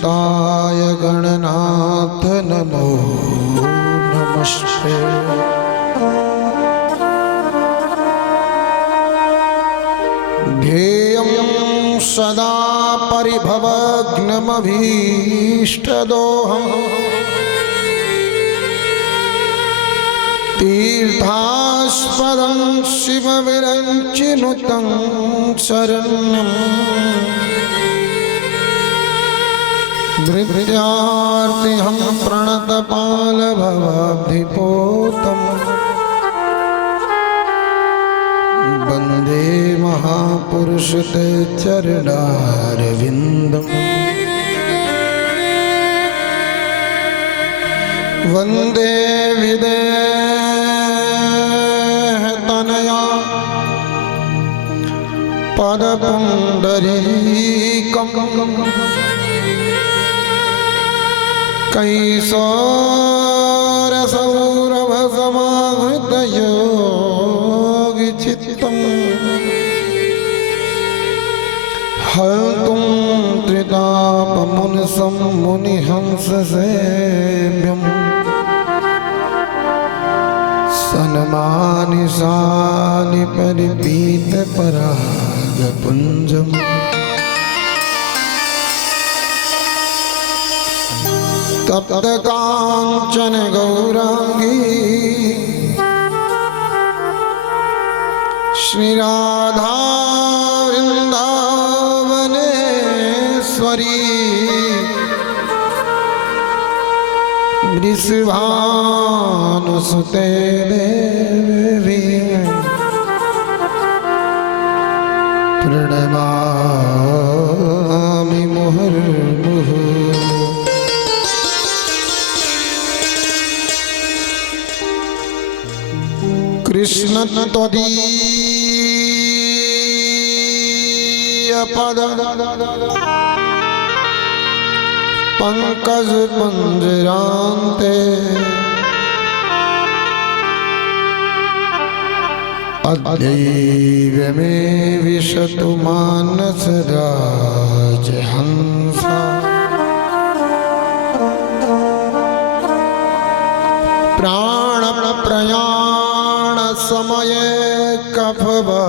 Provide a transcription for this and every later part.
अच्युताय गणनाथ नमो नमस्ते। ध्येयं सदा परिभवग्नमभीष्टदोहम् तीर्थास्पदं शिवविरञ्चिनुतं शरण्यम् धृत्यार्तिहं प्रणतपालभवाब्धिपोतम् वन्दे महापुरुष ते चरणारविन्दम् वन्दे विदेहतनया पदपुण्डरीकम् कैसरसौरभसमाहृतयोगिचित्तम् हर्तुं त्रितापमुनिसं मुनिहंससेव्यम् सन्मानिशानि परिपीतपरागपुञ्जम् तप्तकाञ्चन गौरांगी श्रीराधा वृंदावनेश्वरी वृषभानुसुते देवी प्रणमामि मुहुर्मुहुः। कृष्ण त्वदीय पद पंकज पंजरान्ते अद्यैव मे विशतु मानस राजहंसा प्राण प्रयाण समये कफवातपित्ते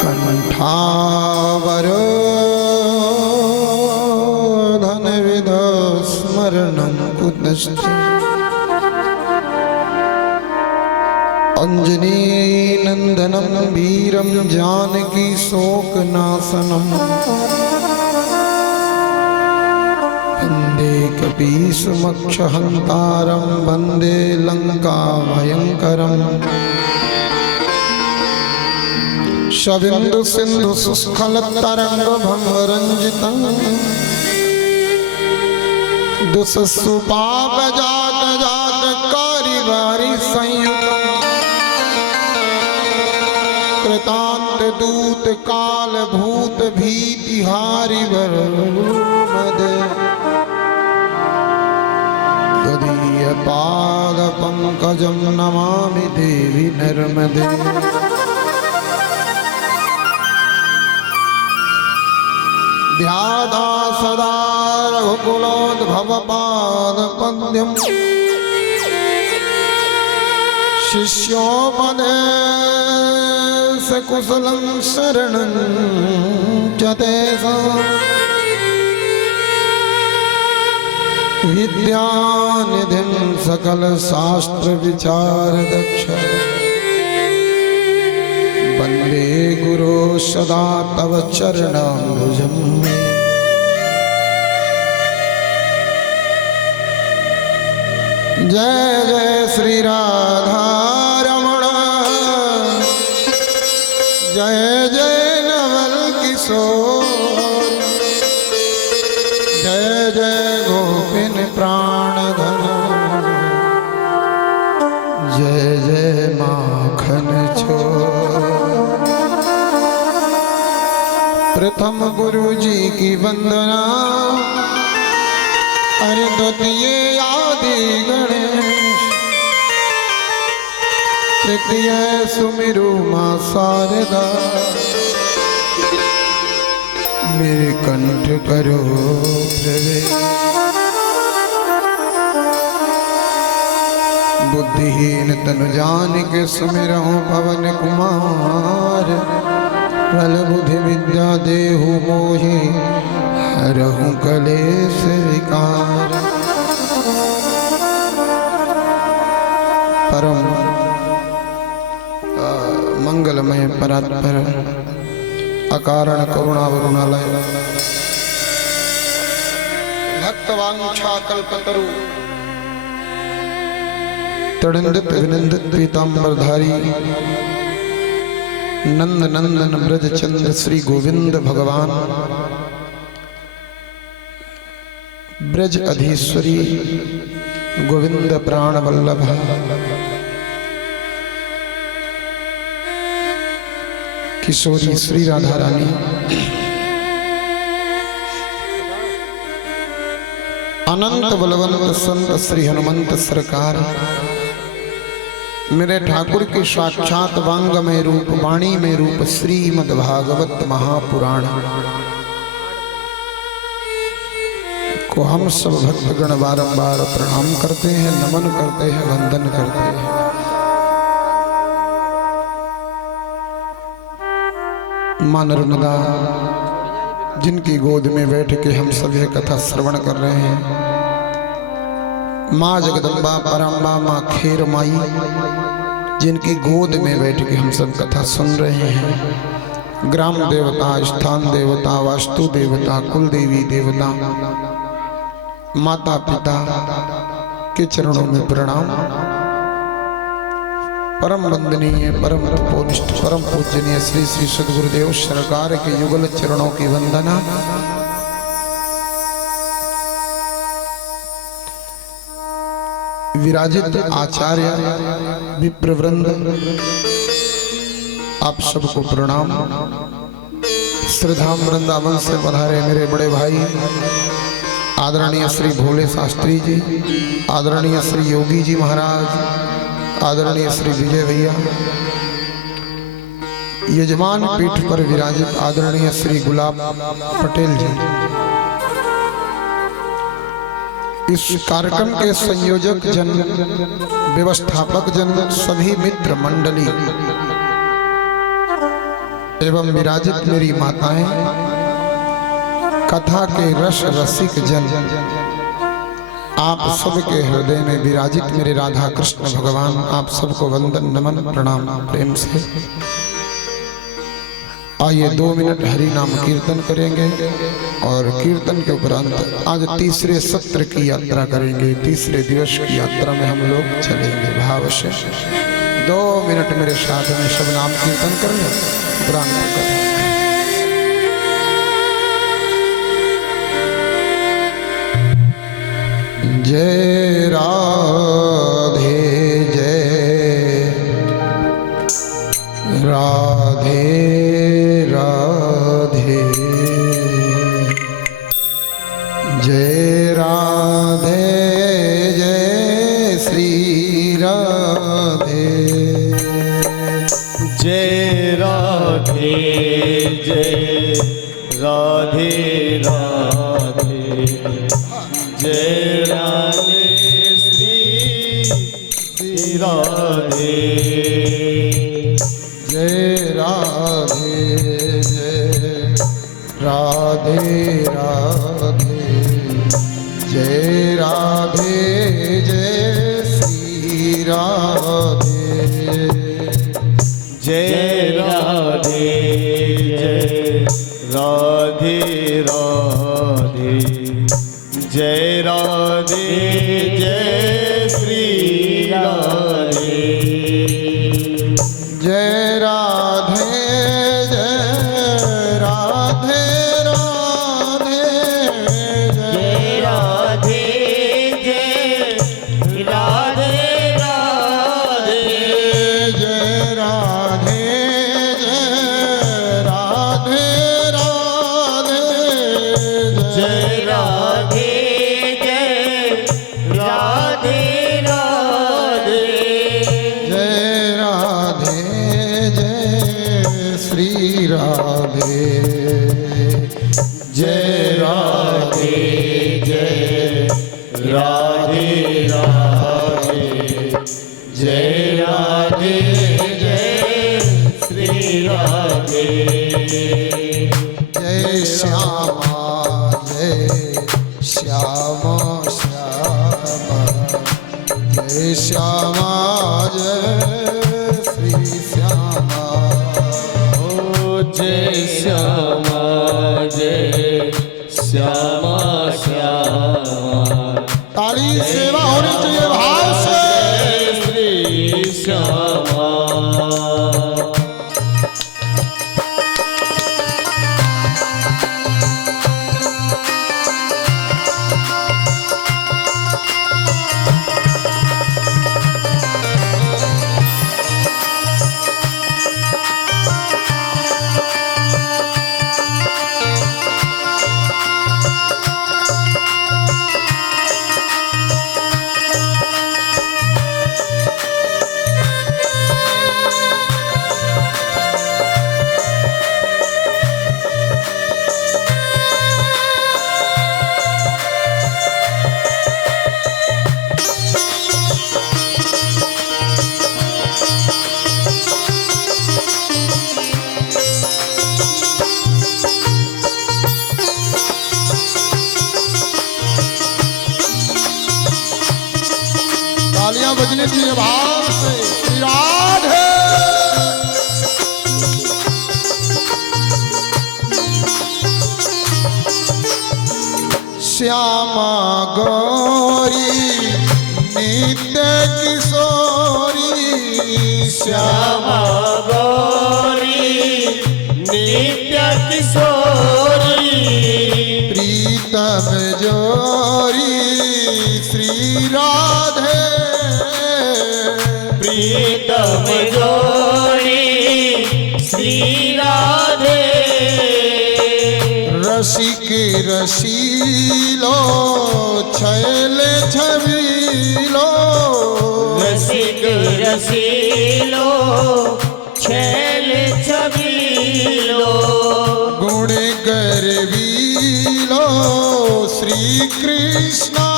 कंठावरोधन विध स्मरणं कुतश्च अंजनी नंदनं वीरं जानकी शोकनाशनम् वन्दे कपीशमक्षहन्तारं वन्दे लङ्काभयङ्करम् शविन्दु सिन्धु सुस्खलत्तरङ्गभङ्गरञ्जितं दुःस्सुपापजात जात कारिवारि संयुतं कृतान्त दूत काल भूत भीतिहारि वरमदे तदीय पाद पंकजं नमामि देवी नर्मदे। ध्याता सदा रघुकुलोद्भव पादपद्यम् शिष्योपदेश कुशलं शरणं च तेषाम् विद्यानिधिं सकल शास्त्र विचार दक्ष वन्दे गुरो सदा तव चरणाम्बुजम्। जय जय श्री राधा रमण जय जय नवल किशोर जय जय गोपिन प्राणधन जय जय माखन छोर। प्रथम गुरु जी की वंदना अरे द्वितीय आदि गणेश सिद्धिय सुमिरु मां शारदा मेरे कंठ करो प्रवेश बुद्धिहीन तनु जान के सुमिरहु पवन कुमार बल बुद्धि विद्या देहु मोहि हरहु कलेश विकार परम मंगलमय परात्पर अकारण करुणा वरुणालय भक्तवांछा कल्पतरु तड़िंदित विनिंदित पीतांबरधारी नंद नंदन ब्रज चंद्र श्री गोविंद भगवान ब्रज अधीश्वरी गोविंद प्राण वल्लभ किशोरी श्री राधा रानी अनंत बलवंत संत श्री हनुमंत सरकार मेरे ठाकुर के साक्षात वांग में रूप वाणी में रूप श्रीमद् भागवत महापुराण को हम सब भक्तगण बारंबार प्रणाम करते हैं, नमन करते हैं, वंदन करते हैं। मां नर्मदा जिनकी गोद में बैठ के हम सब यह कथा श्रवण कर रहे हैं, माँ जगदम्बा परम्बा माँ खेर माई जिनकी गोद में बैठ के हम सब कथा सुन रहे हैं, ग्राम देवता, स्थान देवता, वास्तु देवता, कुल देवी देवता, माता पिता के चरणों में प्रणाम। परम वंदनीय परम तपोनिष्ठ परम पूजनीय श्री श्री सद्गुरुदेव सरकार के युगल चरणों की वंदना। विराजित आचार्य विप्रवृंद आप सबको प्रणाम। श्रद्धा वृंदावन से पधारे मेरे बड़े भाई आदरणीय श्री भोले शास्त्री जी, आदरणीय श्री योगी जी महाराज, आदरणीय श्री विजय भैया, यजमान पीठ पर विराजित आदरणीय श्री गुलाब पटेल जी, इस कार्यक्रम के संयोजक जन, व्यवस्थापक जन, सभी मित्र मंडली एवं विराजित मेरी माताएं, कथा के रस रसिक जन, आप सबके हृदय में विराजित मेरे राधा कृष्ण भगवान, आप सबको वंदन नमन प्रणाम प्रेम से। आइए 2 मिनट हरि नाम कीर्तन करेंगे और कीर्तन के उपरांत आज तीसरे सत्र की यात्रा करेंगे। तीसरे दिवस की यात्रा में हम लोग चलेंगे भाव से। 2 मिनट मेरे साथ में सब नाम कीर्तन करेंगे उपरांत करेंगे। जय राधे जय राधे राधे जय राधे जय श्री राधे जय राधे जय राधे राधे जय राधे श्री राधे जय राधे जय राधे राधे जय राधे जय श्री राधे जय राधे जय राधे राधे जय राधे जय श्री राधे श्री श्यामा। ओ जय श्यामा जय श्यामा श्यामा। ताली सेवा होनी चाहिए भाव से। श्री श्यामा। तालियां बजने चाहिए भाव से। श्री राधे। श्यामा गौरी नित्य किशोरी। श्यामा गौरी नित्य किशोरी। प्रीतम जोरी श्री राधे। प्रीतम जोड़ी श्री राधे। रसिक रसीलो छैल छबीलो। रसिक रसीलो छैल छबीलो। गुण गर्वीलो श्री कृष्णा।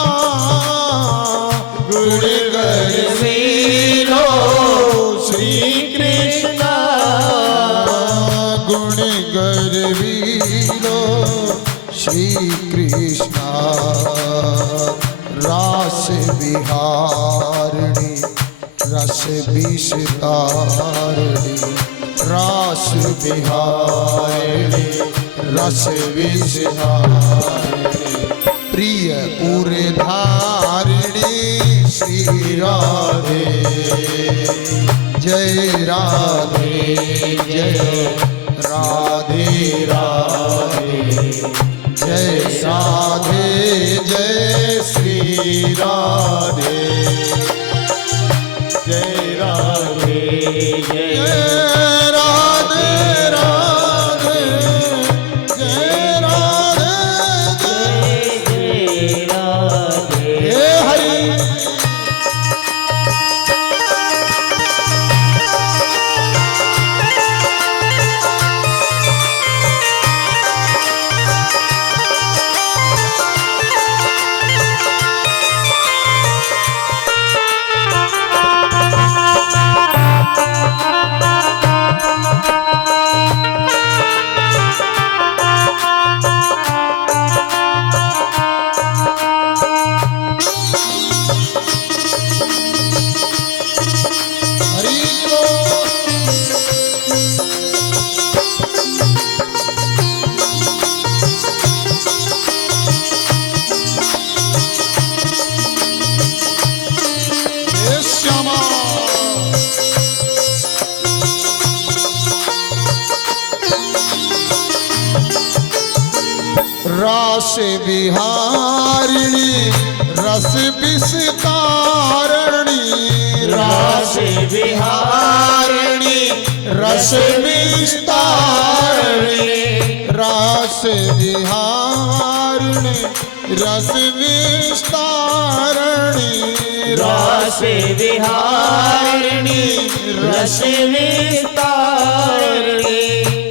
गुण गर्वीलो श्री कृष्णा। गुण गर्वीलो श्री कृष्णा। रास विहारिणी रस विषतारिणी। रास विहारिणी रस विषतारिणी। प्रिय उर्धारिणी श्री राधे। जय राधे जय राधे राधे। जय राधे जय श्री राधे। जय राधे जय जय राधे राधे। जय राधे जय राधे। हे हरि। रास विहारिणी रस विस्तारिणी। रास विहारिणी रस विस्तारिणी। रास विहारिणी रस विस्तारिणी। रास विहारिणी रस विस्तारिणी।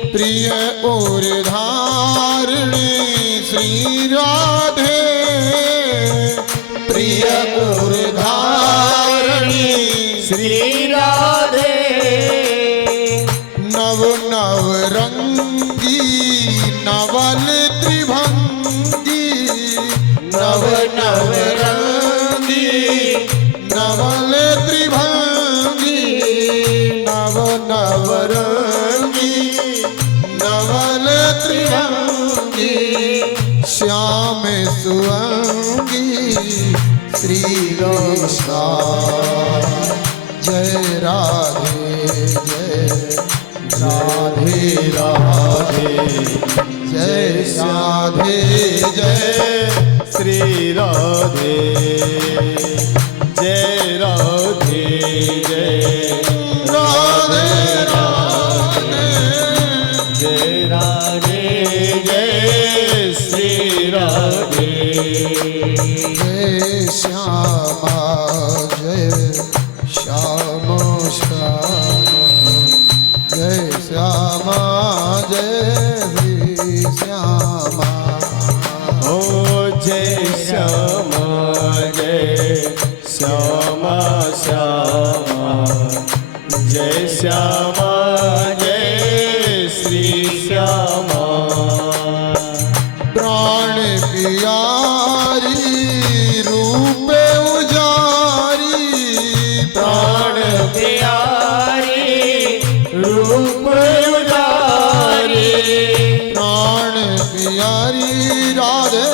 प्रिय और धारिणी श्री राधे। प्रिय और धारिणी श्री राधे। नव नव रंगी नवल त्रिभंगी। नव नव रंगी नवल त्रिभंगी। नव अंगी श्याम सुअंगी श्री कृष्ण जय राधे जय राधे राधे जय राधे जय श्री राधे जय राधे जय राधे राधे जय राधे जय श्री राधे जय श्यामा जय श्याम श्याम जय श्यामा जय श्री श्यामा ओ जय श्यामा जय श्यामा श्यामा जय श्यामा जय श्री श्यामा प्राण प्यारी रूप उजारी प्राण प्यारी रूप उजारी प्राण प्यारी राधे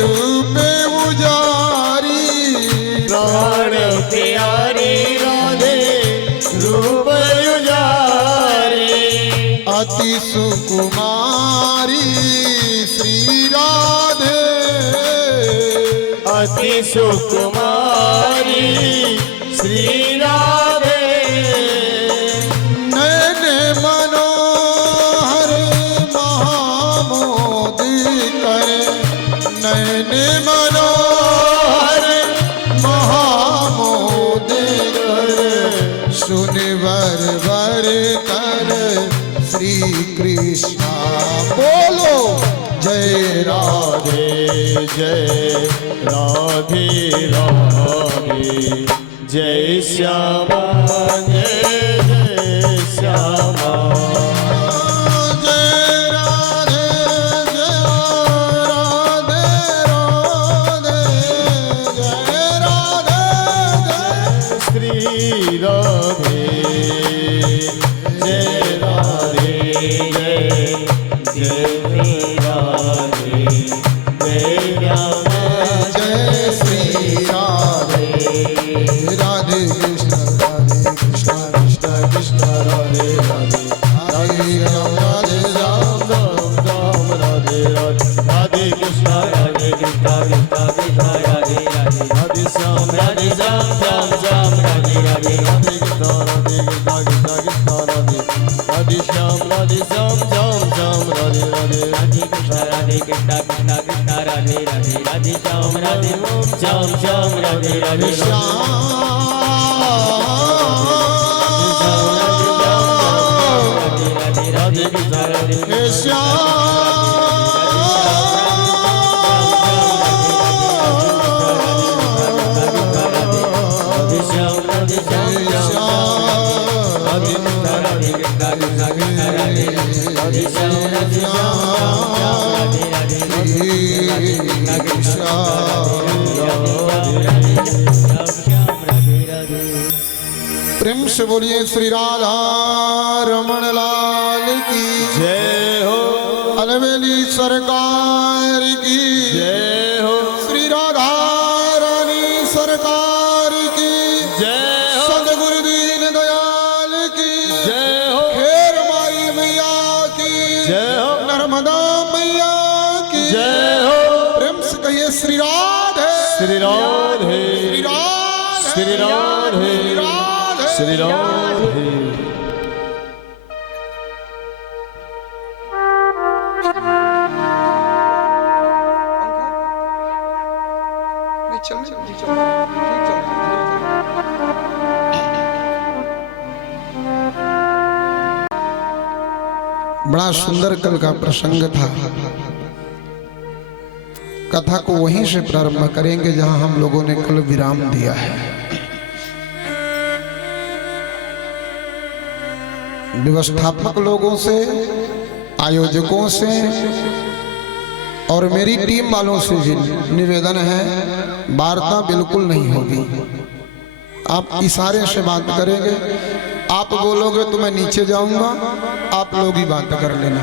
रूप उजारी प्राण प्यारी राधे रूप उजारी अति सुकुमारी श्री राधे अति सुकुमारी श्री राधे नैन मनोहर महामोदी करे नैन मनोहर महामोदी करे सुन वर वर कर श्री कृष्ण बोलो जय राधे जय राधे राधे जय श्यामा जय जय श्यामा जय राधे जय राधे राधे जय राधे जय श्री राधे जय राधे जय जय राधे जय राधे जय श्री राधे राधे कृष्ण कृष्ण कृष्ण राधे राधे राधे राम राधे राम राम राधे राधे राधे कृष्ण राधे कृष्ण कृष्ण कृष्ण राधे राधे राधे श्याम श्याम श्याम राधे राधे राधे कृष्ण कृष्ण कृष्ण राधे राधे श्याम श्याम श्याम राधे राधे राधे कृष्ण कृष्ण कृष्ण राधे राधे राधे श्याम श्याम राधे राधे राधे कृष्ण राधे राधे श्याम राधे प्रेम से बोलिए श्री राधा रमण लाल की जय हो अलवेली सरकार की जय हो श्री राधा रानी सरकार की जय हो सदगुरु दीन दयाल की जय हो खेर माई मैया की जय हो नर्मदा मैया की जय हो प्रेम से कहिए श्री राधे श्री राधे श्री राधे श्री राधे श्री राधे श्री राधे नहीं चल ठीक चल बड़ा सुंदर कल का प्रसंग था। कथा को वहीं से प्रारंभ करेंगे जहां हम लोगों ने कल विराम दिया है। व्यवस्थापक लोगों से, आयोजकों से और मेरी टीम वालों से भी निवेदन है, वार्ता बिल्कुल नहीं होगी। आप इशारे से बात करेंगे, आप बोलोगे तो मैं नीचे जाऊंगा, आप लोग ही बात कर लेना।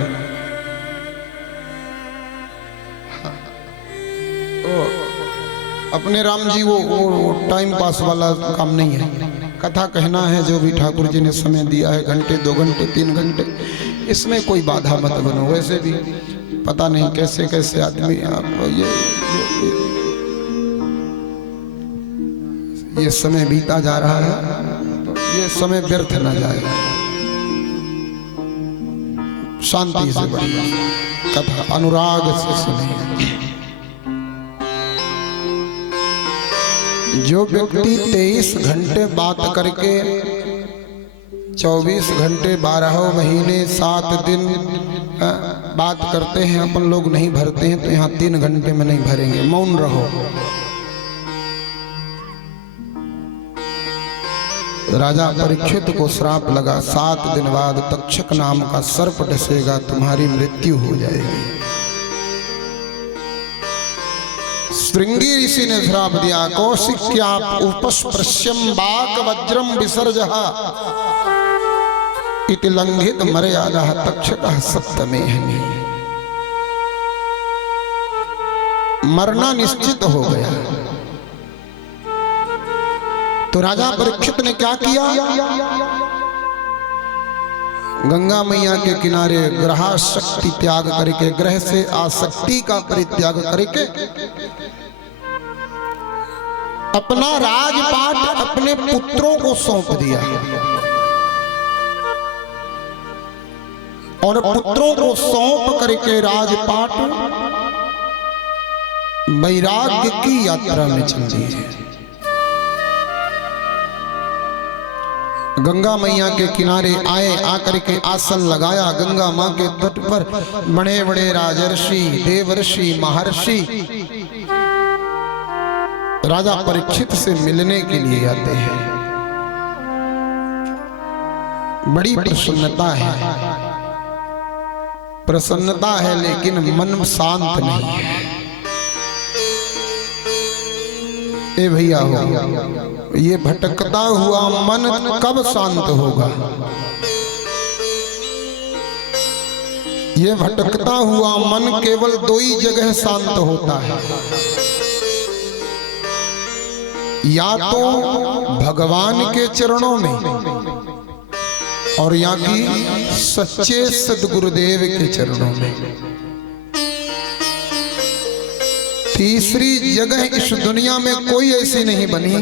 अपने राम जी वो टाइम पास वाला काम नहीं है। कथा कहना है जो भी ठाकुर जी ने समय दिया है, घंटे 2 घंटे 3 घंटे, इसमें कोई बाधा मत बनो। वैसे भी पता नहीं कैसे कैसे आदमी आप ये समय बीता जा रहा है, तो ये समय व्यर्थ न जाए। शांति से बढ़िया कथा अनुराग से सुने। जो व्यक्ति 23 घंटे बात करके 24 घंटे 12 महीने 7 दिन बात करते हैं, अपन लोग नहीं भरते हैं, तो यहाँ 3 घंटे में नहीं भरेंगे। मौन रहो। राजा परीक्षित को श्राप लगा, 7 दिन बाद तक्षक नाम का सर्प डसेगा, तुम्हारी मृत्यु हो जाएगी। श्रृंगी ऋषि ने श्राप दिया, कौशिक्या उपस्पृश्यम बाक वज्रम विसर्जहा इति लंघित मर्यादा तक्षकः सप्तमेहनि। मरना निश्चित हो गया। तो राजा परीक्षित ने क्या किया? गंगा मैया के किनारे ग्रहाशक्ति त्याग करके, ग्रह से आसक्ति का परित्याग करके अपना राजपाट अपने पुत्रों को सौंप दिया और पुत्रों को सौंप करके राजपाट वैराग्य की यात्रा में चल दिए। गंगा मैया के किनारे आए, आकर के आसन लगाया। गंगा माँ के तट पर बड़े बड़े राजर्षि, देवर्षि, महर्षि राजा परीक्षित से मिलने के लिए आते हैं। बड़ी प्रसन्नता है, प्रसन्नता है, लेकिन मन शांत नहीं है। ए भैया हो, ये भटकता हुआ मन कब शांत होगा? ये भटकता हुआ मन केवल 2 ही जगह शांत होता है, या तो भगवान के चरणों में और या कि सच्चे सद्गुरुदेव के चरणों में। तीसरी जगह इस दुनिया में कोई ऐसी नहीं बनी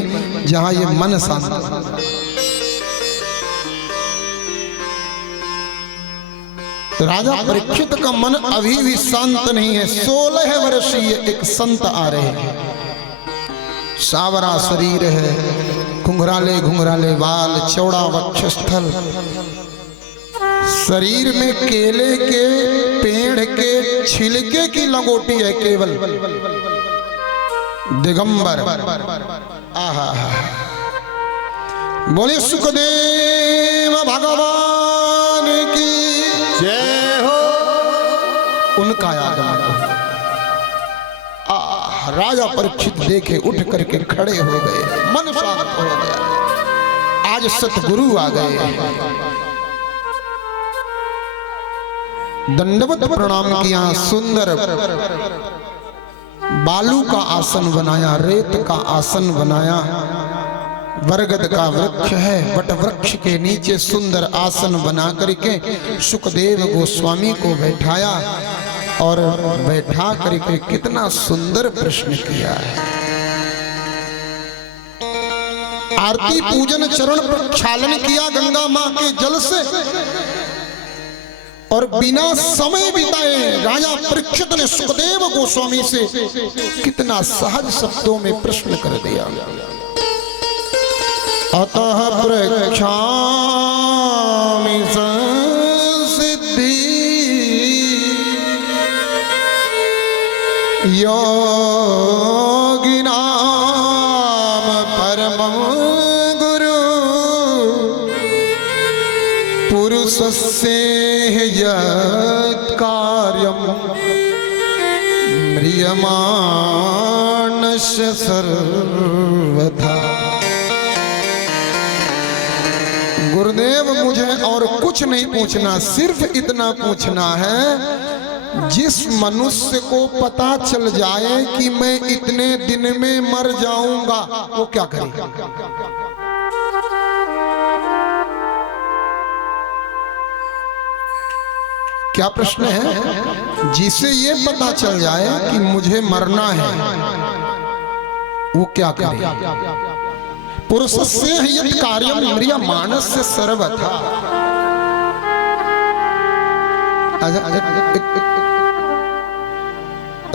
जहां ये मन शांत। राजा परीक्षित का मन अभी भी शांत नहीं है। 16 वर्षीय एक संत आ रहे हैं, सावरा शरीर है, घुंघराले घुंघराले बाल, चौड़ा वक्षस्थल, शरीर में केले के पेड़ के छिलके की लंगोटी है केवल, दिगंबर। आहा, बोले सुखदेव भगवान की जय हो। उनका आगमन। राजा परीक्षित देखे, उठ करके खड़े हो गए, मन शांत हो गया। आज सतगुरु आ गए। दंडवत प्रणाम किया। सुंदर बालू का आसन बनाया, रेत का आसन बनाया। बरगद का वृक्ष है, वट वृक्ष के नीचे सुंदर आसन बना करके सुखदेव गोस्वामी को बैठाया और बैठा करके कितना सुंदर प्रश्न किया है। आरती पूजन चरण प्रक्षालन किया गंगा मां के जल से और बिना समय बिताए राजा परीक्षित ने सुखदेव गोस्वामी से कितना सहज शब्दों में प्रश्न कर दिया। अतः प्रक्षामि संसिद्धि योगिनाम परमं गुरु पुरुषस्य यत् कार्यं म्रियमाणस्य सर्वथा। गुरुदेव, मुझे और कुछ नहीं पूछना, सिर्फ इतना पूछना है जिस मनुष्य को पता चल जाए कि मैं इतने दिन में मर जाऊंगा, वो क्या करेगा? क्या प्रश्न है? जिसे ये पता चल जाए कि मुझे मरना है, वो क्या करे? पुरुषस्य यत् कार्यम म्रियमाणस्य सर्वथा।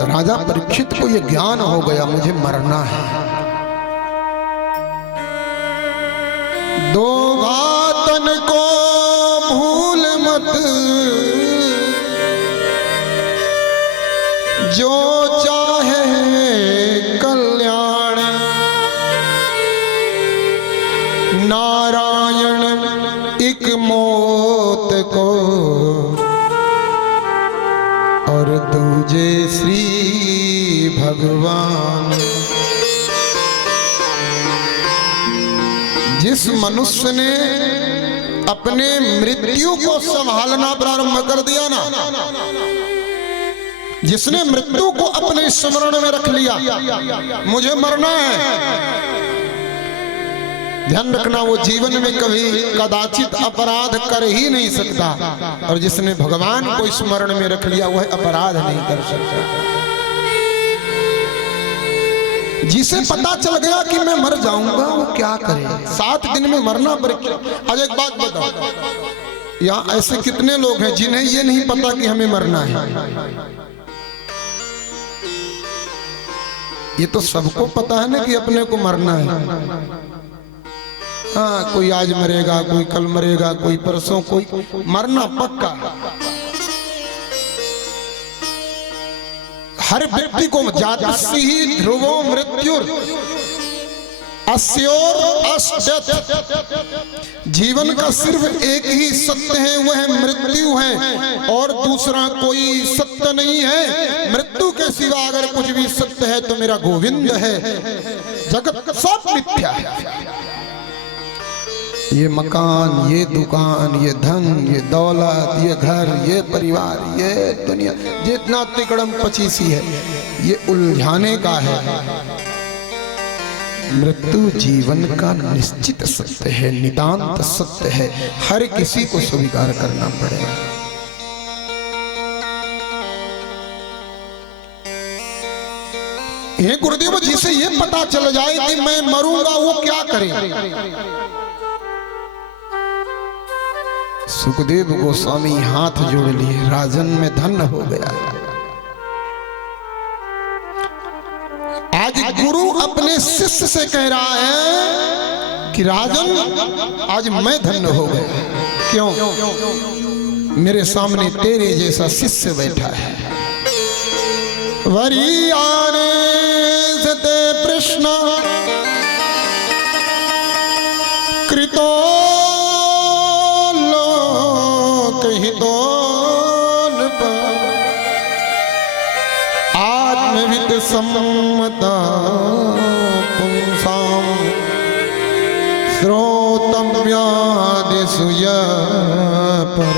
राजा परीक्षित को यह ज्ञान हो गया, मुझे मरना है। दो घातन को भूल मत, जो चाहे कल्याण, नारायण एक मौत को और दूजे श्री भगवान। जिस मनुष्य ने अपने मृत्यु को संभालना प्रारंभ कर दिया ना, जिसने मृत्यु को अपने स्मरण में रख लिया, मुझे मरना है, ध्यान रखना वो जीवन में कभी कदाचित अपराध कर ही नहीं सकता, और जिसने भगवान को स्मरण में रख लिया वह अपराध नहीं कर सकता। जिसे पता चल गया कि मैं मर जाऊंगा, वो क्या करे? 7 दिन में मरना पड़ेगा। आज एक बात बताओ, यहाँ ऐसे कितने लोग हैं जिन्हें ये नहीं पता कि हमें मरना है? ये तो सबको पता है ना कि अपने को मरना है। हाँ, कोई आज मरेगा, कोई कल मरेगा, कोई परसों, कोई मरना पक्का। हर व्यक्ति को जातस्य ही ध्रुवो मृत्यु जीवन का सिर्फ एक ही सत्य है, वह मृत्यु है, और दूसरा कोई सत्य नहीं है। मृत्यु के सिवा अगर कुछ भी सत्य है तो मेरा गोविंद है। जगत सब मिथ्या है। ये मकान, ये दुकान, ये धन, ये दौलत, ये घर, ये परिवार, ये दुनिया, जितना तिकड़म पचीसी है, ये उलझाने का है। मृत्यु जीवन का निश्चित सत्य है, नितांत सत्य है, हर किसी को स्वीकार करना पड़ेगा। हे गुरुदेव, जिसे ये पता चल जाए कि मैं मरूंगा, वो क्या करे? सुखदेव गोस्वामी हाथ जोड़ लिए, राजन में धन्य हो गया। आज गुरु अपने शिष्य से कह रहा है कि राजन, आज मैं धन्य हो गया। क्यों? मेरे सामने तेरे जैसा शिष्य बैठा है। वरियाने सते प्रश्न कृतो आत्मविद सम्मता पुंसाम श्रोतम्यादिषु पर।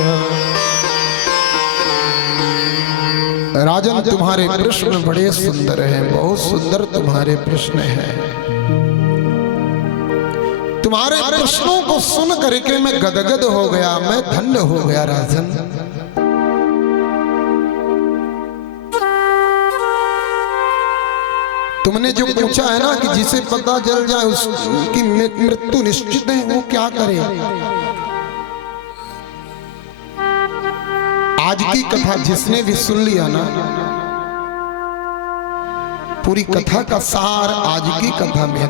राजन, तुम्हारे प्रश्न बड़े सुंदर हैं, बहुत सुंदर तुम्हारे प्रश्न हैं। तुम्हारे प्रश्नों को सुन करके मैं गदगद हो गया, मैं धन्य हो गया। राजन, तुमने जो पूछा है ना कि जिसे पता चल जाए उसकी मृत्यु निश्चित है, वो क्या करे? आज की कथा जिसने भी सुन लिया ना, पूरी कथा का सार आज की कथा में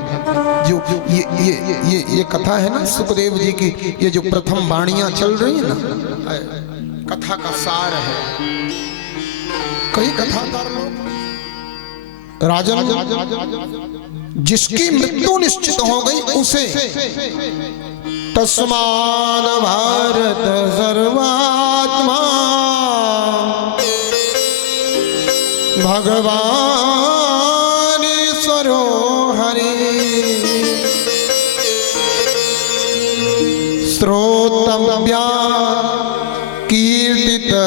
जो ये कथा है ना सुखदेव जी की, ये जो प्रथम वाणियां चल रही है ना, कथा का सार है। कई कथाकार लोग, राजन, जिसकी मृत्यु निश्चित हो गई उसे तस्माद भारत सर्वात्मा भगवान ईश्वरो हरि श्रोतव्या कीर्तितव्यश्च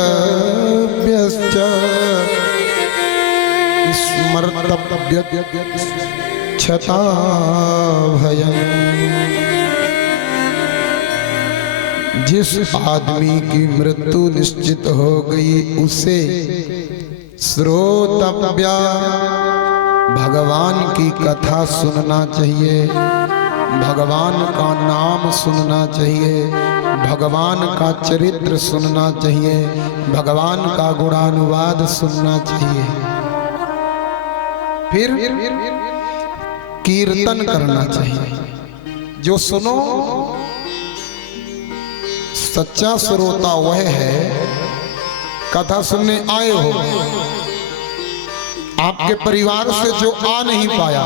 क्षता भयं। जिस आदमी की मृत्यु निश्चित हो गई उसे श्रोतव्या भगवान की कथा सुनना चाहिए, भगवान का नाम सुनना चाहिए, भगवान का चरित्र सुनना चाहिए, भगवान का गुणानुवाद सुनना चाहिए, फिर कीर्तन करना चाहिए। जो सुनो, सच्चा श्रोता वह है, कथा सुनने आए हो, आपके परिवार से जो आ नहीं पाया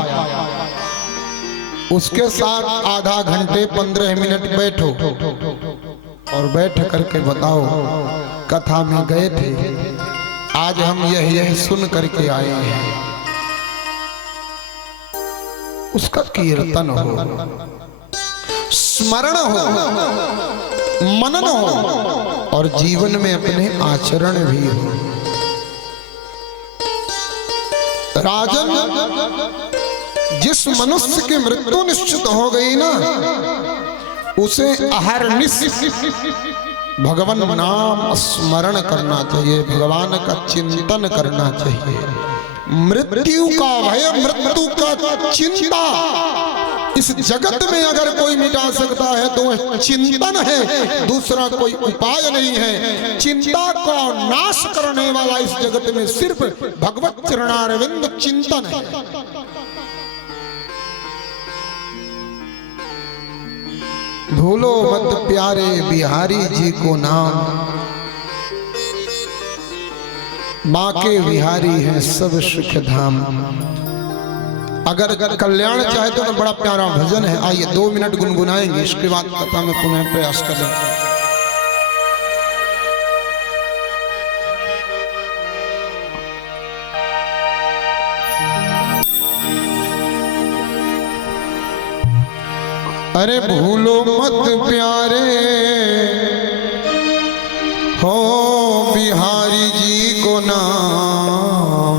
उसके साथ आधा घंटे 15 मिनट बैठो और बैठ करके बताओ कथा में गए थे, आज हम यह सुन करके आए हैं। उसका कीर्तन हो, स्मरण हो, मनन हो और जीवन में अपने आचरण भी हो। राजन, जिस मनुष्य की मृत्यु निश्चित हो गई ना, उसे अहरनिश भगवान नाम स्मरण करना चाहिए, भगवान का चिंतन करना चाहिए। मृत्यु का भय, मृत्यु का चिंता इस जगत में अगर कोई मिटा सकता है तो वह चिंतन है, दूसरा कोई उपाय नहीं है। चिंता का नाश करने वाला इस जगत में सिर्फ भगवत चरणारविंद चिंतन है। भूलो मत प्यारे बिहारी जी को नाम, माँ के बिहारी है सब सुख धाम। अगर कल्याण चाहे तो बड़ा प्यारा भजन है, आइए 2 मिनट गुनगुनाएंगे, इसके बाद कथा में पुनः प्रयास करें। अरे भूलो मत प्यारे हो बिहारी जी को नाम,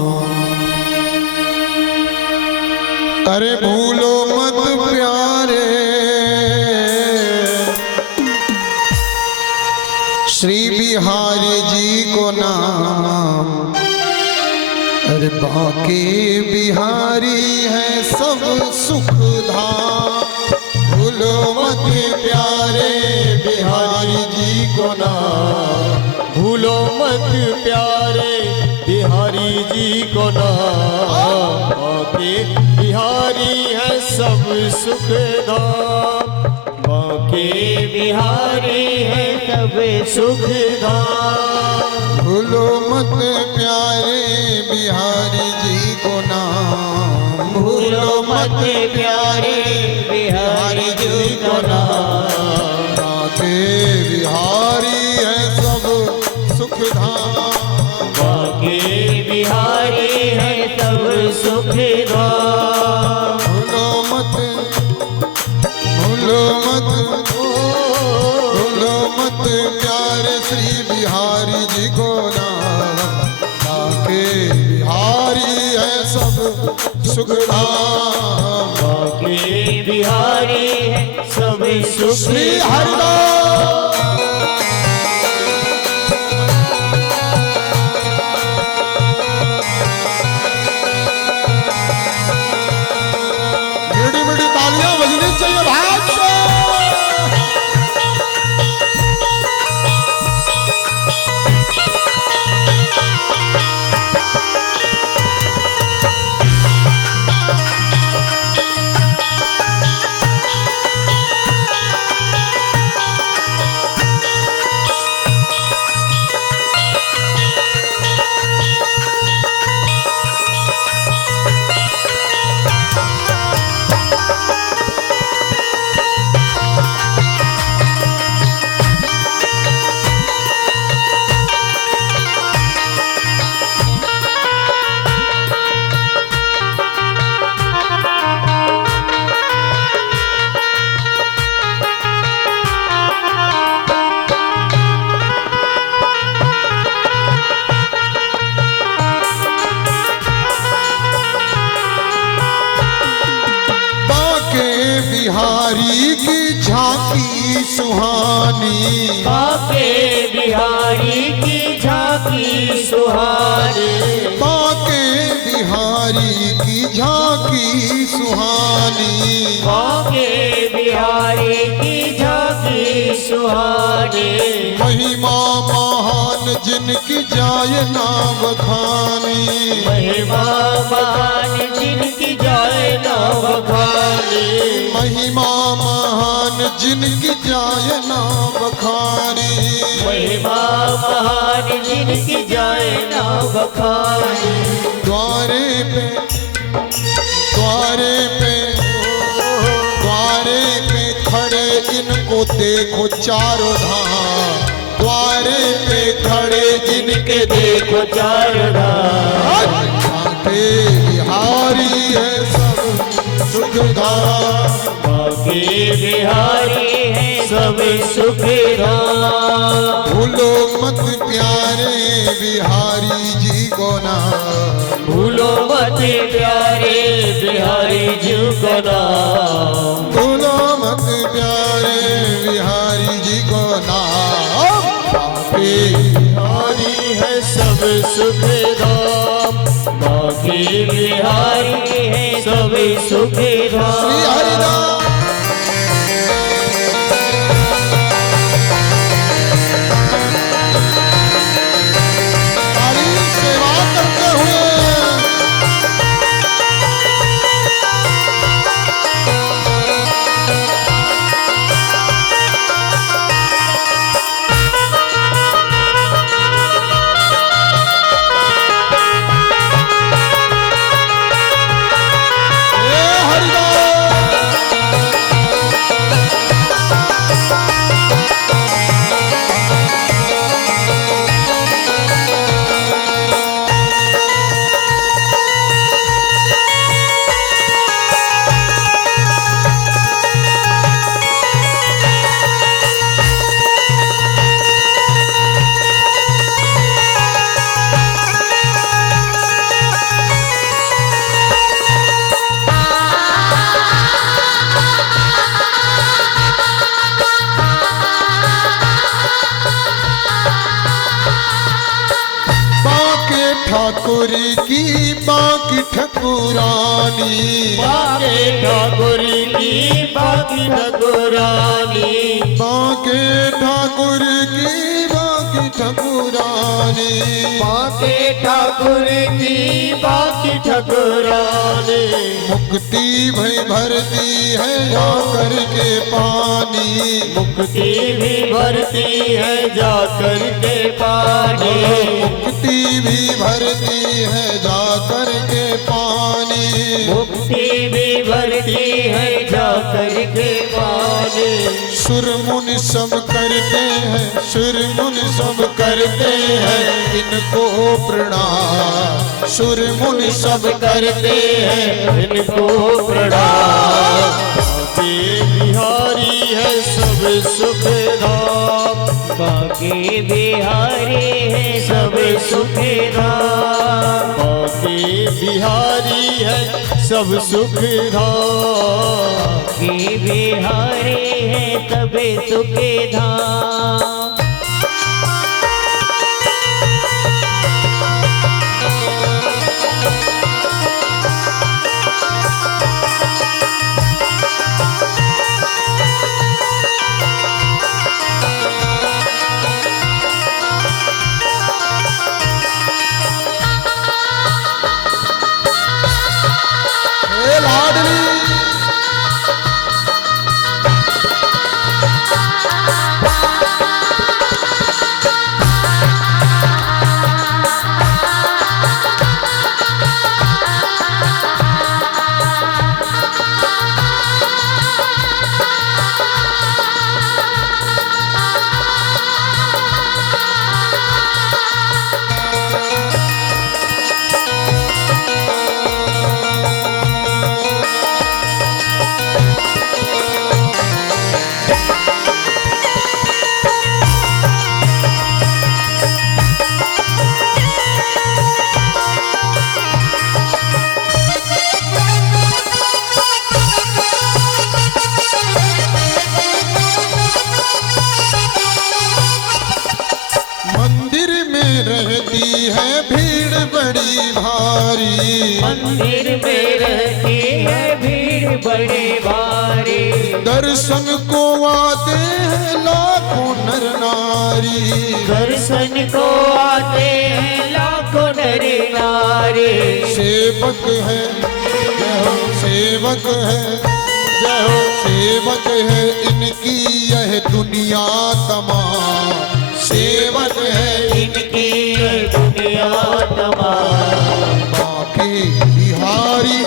अरे भूलो मत प्यारे श्री बिहारी जी को नाम। अरे बाके बिहारी है सब सुख धाम, भूलो मत प्यारे बिहारी जी को नाम, भूलो मत प्यारे बिहारी जी को नाम। बाके बिहारी है सब सुख धाम, बाके बिहारी है सब सुख धाम। भूलो मत प्यारे बिहारी जी को नाम, भूलो मत प्यारे बिहारी जी को नाम। बाके बिहारी है सब सुख धाम, बाके बिहारी है सब सुख धाम। भूलो मत, भूलो मत, भूलो मत प्यारे श्री बिहारी जी को नाम। बाके बिहारी है सब सुख धाम, बाके बिहारी है सब सुख श्री हरिदास। मीठी मीठी तालियां बजनी चाहिए भाग से। सुहानी, बाके बिहारी की झांकी सुहानी, बाके बिहारी की झांकी सुहानी, बाके बिहारी की झांकी सुहानी। महिमा महान जिनकी जाए ना बखानी, महिमा महान जिनकी जाए ना बखानी, महिमा महान जिनकी जाए ना बखानी, महिमा महान जिनकी जाए ना बखानी। द्वारे पे द्वारे पे द्वारे पे खड़े इनको देखो चारों धाम, द्वारे पे खड़े जिनके देखो चार धाम, बाके बिहारी है सब सुखधाम, बाके बिहारी है सब सुखधाम। भूलो मत प्यारे बिहारी जी को ना, भूलो मत प्यारे बिहारी जी को नाम, भूलो मत प्यारे बिहारी जी को ना। बाके बिहारी है सब सुखधाम, बाके बिहारी है सब श्री सुखधाम। हरिनाम हरि सेवा करते हुए ठाकुर की बाकी ठकुरानी, बाके ठाकुर की बाकी ठकुरानी, बाके ठाकुर की बाकी ठकुरानी, बाके ठाकुर की बाकी ठकुरानी। मुक्ति भई भरती है जा करके पानी, मुक्ति भी भरती है जा करके पानी, मुक्ति भी भरती है जा करके पानी, मुक्ति भी भरती है जा करके पानी। सुर मुनि सब करते हैं, सुर मुनि सब करते हैं इनको प्रणाम, सुर मुनि सब करते हैं इनको प्रणाम। बाके बिहारी है सब सुखधाम, बाके बिहारी है सब सुखधाम, बाके बिहारी है सब सुखधाम, बाके बिहारी है सब सुखधाम। लाडली रहती है भीड़ बड़ी भारी, मंदिर में रहती है भीड़ बड़ी भारी, दर्शन को आते हैं लाखों नर नारी, दर्शन को आते हैं लाखों नर नारी। सेवक है जय हो, सेवक है जय हो, सेवक है इनकी यह दुनिया तमाम, सेवक है इनकी दुनिया तमाम, बाकी बिहारी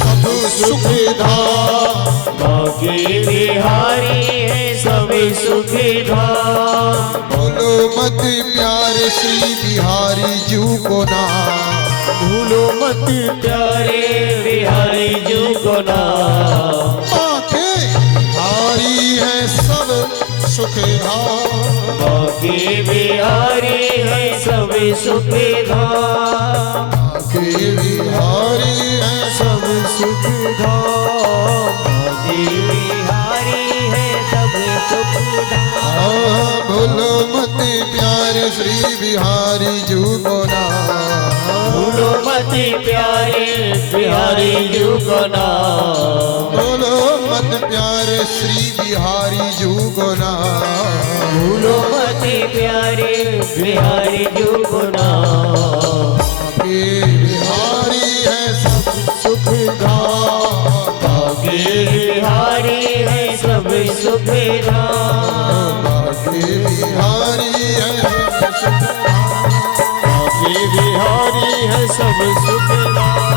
सब सुखधाम, बाकी बिहारी है सभी सुखधाम। बोलो मत प्यारे श्री बिहारी जू को नाम, भूलो मत प्यारे बिहारी जू को नाम, बाकी बिहारी है सब सुखधाम, बाकी बिहारी है सभी सुखधाम, बाकी बिहारी है सब सुखधाम, बाकी बिहारी है सभी सुखधाम। बोलो मत प्यारे श्री बिहारी जू को नाम, भूलो मत प्यारे बिहारी जू को नाम, बोलो मत प्यारे श्री बिहारी जू को नाम, भूलो मत प्यारे बिहारी जू को नाम, बाकी बिहारी है सब सुखधाम, बाकी बिहारी है सभी सुखधाम, बाकी बिहारी है सब सुखधाम, बाकी बिहारी है सब सुखधाम,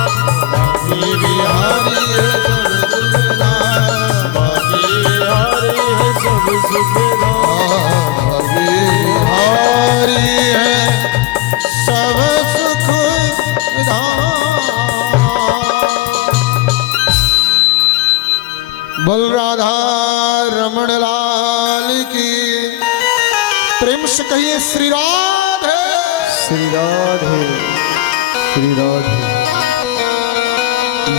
बाकी बिहारी है सब सुखधाम, बाकी बिहारी है सब सुखधाम, बाकी बिहारी है सब सुखधाम। बोल राधा रमण लाल की, प्रेम से कहिए श्री राधे, श्री राधे श्री राधे।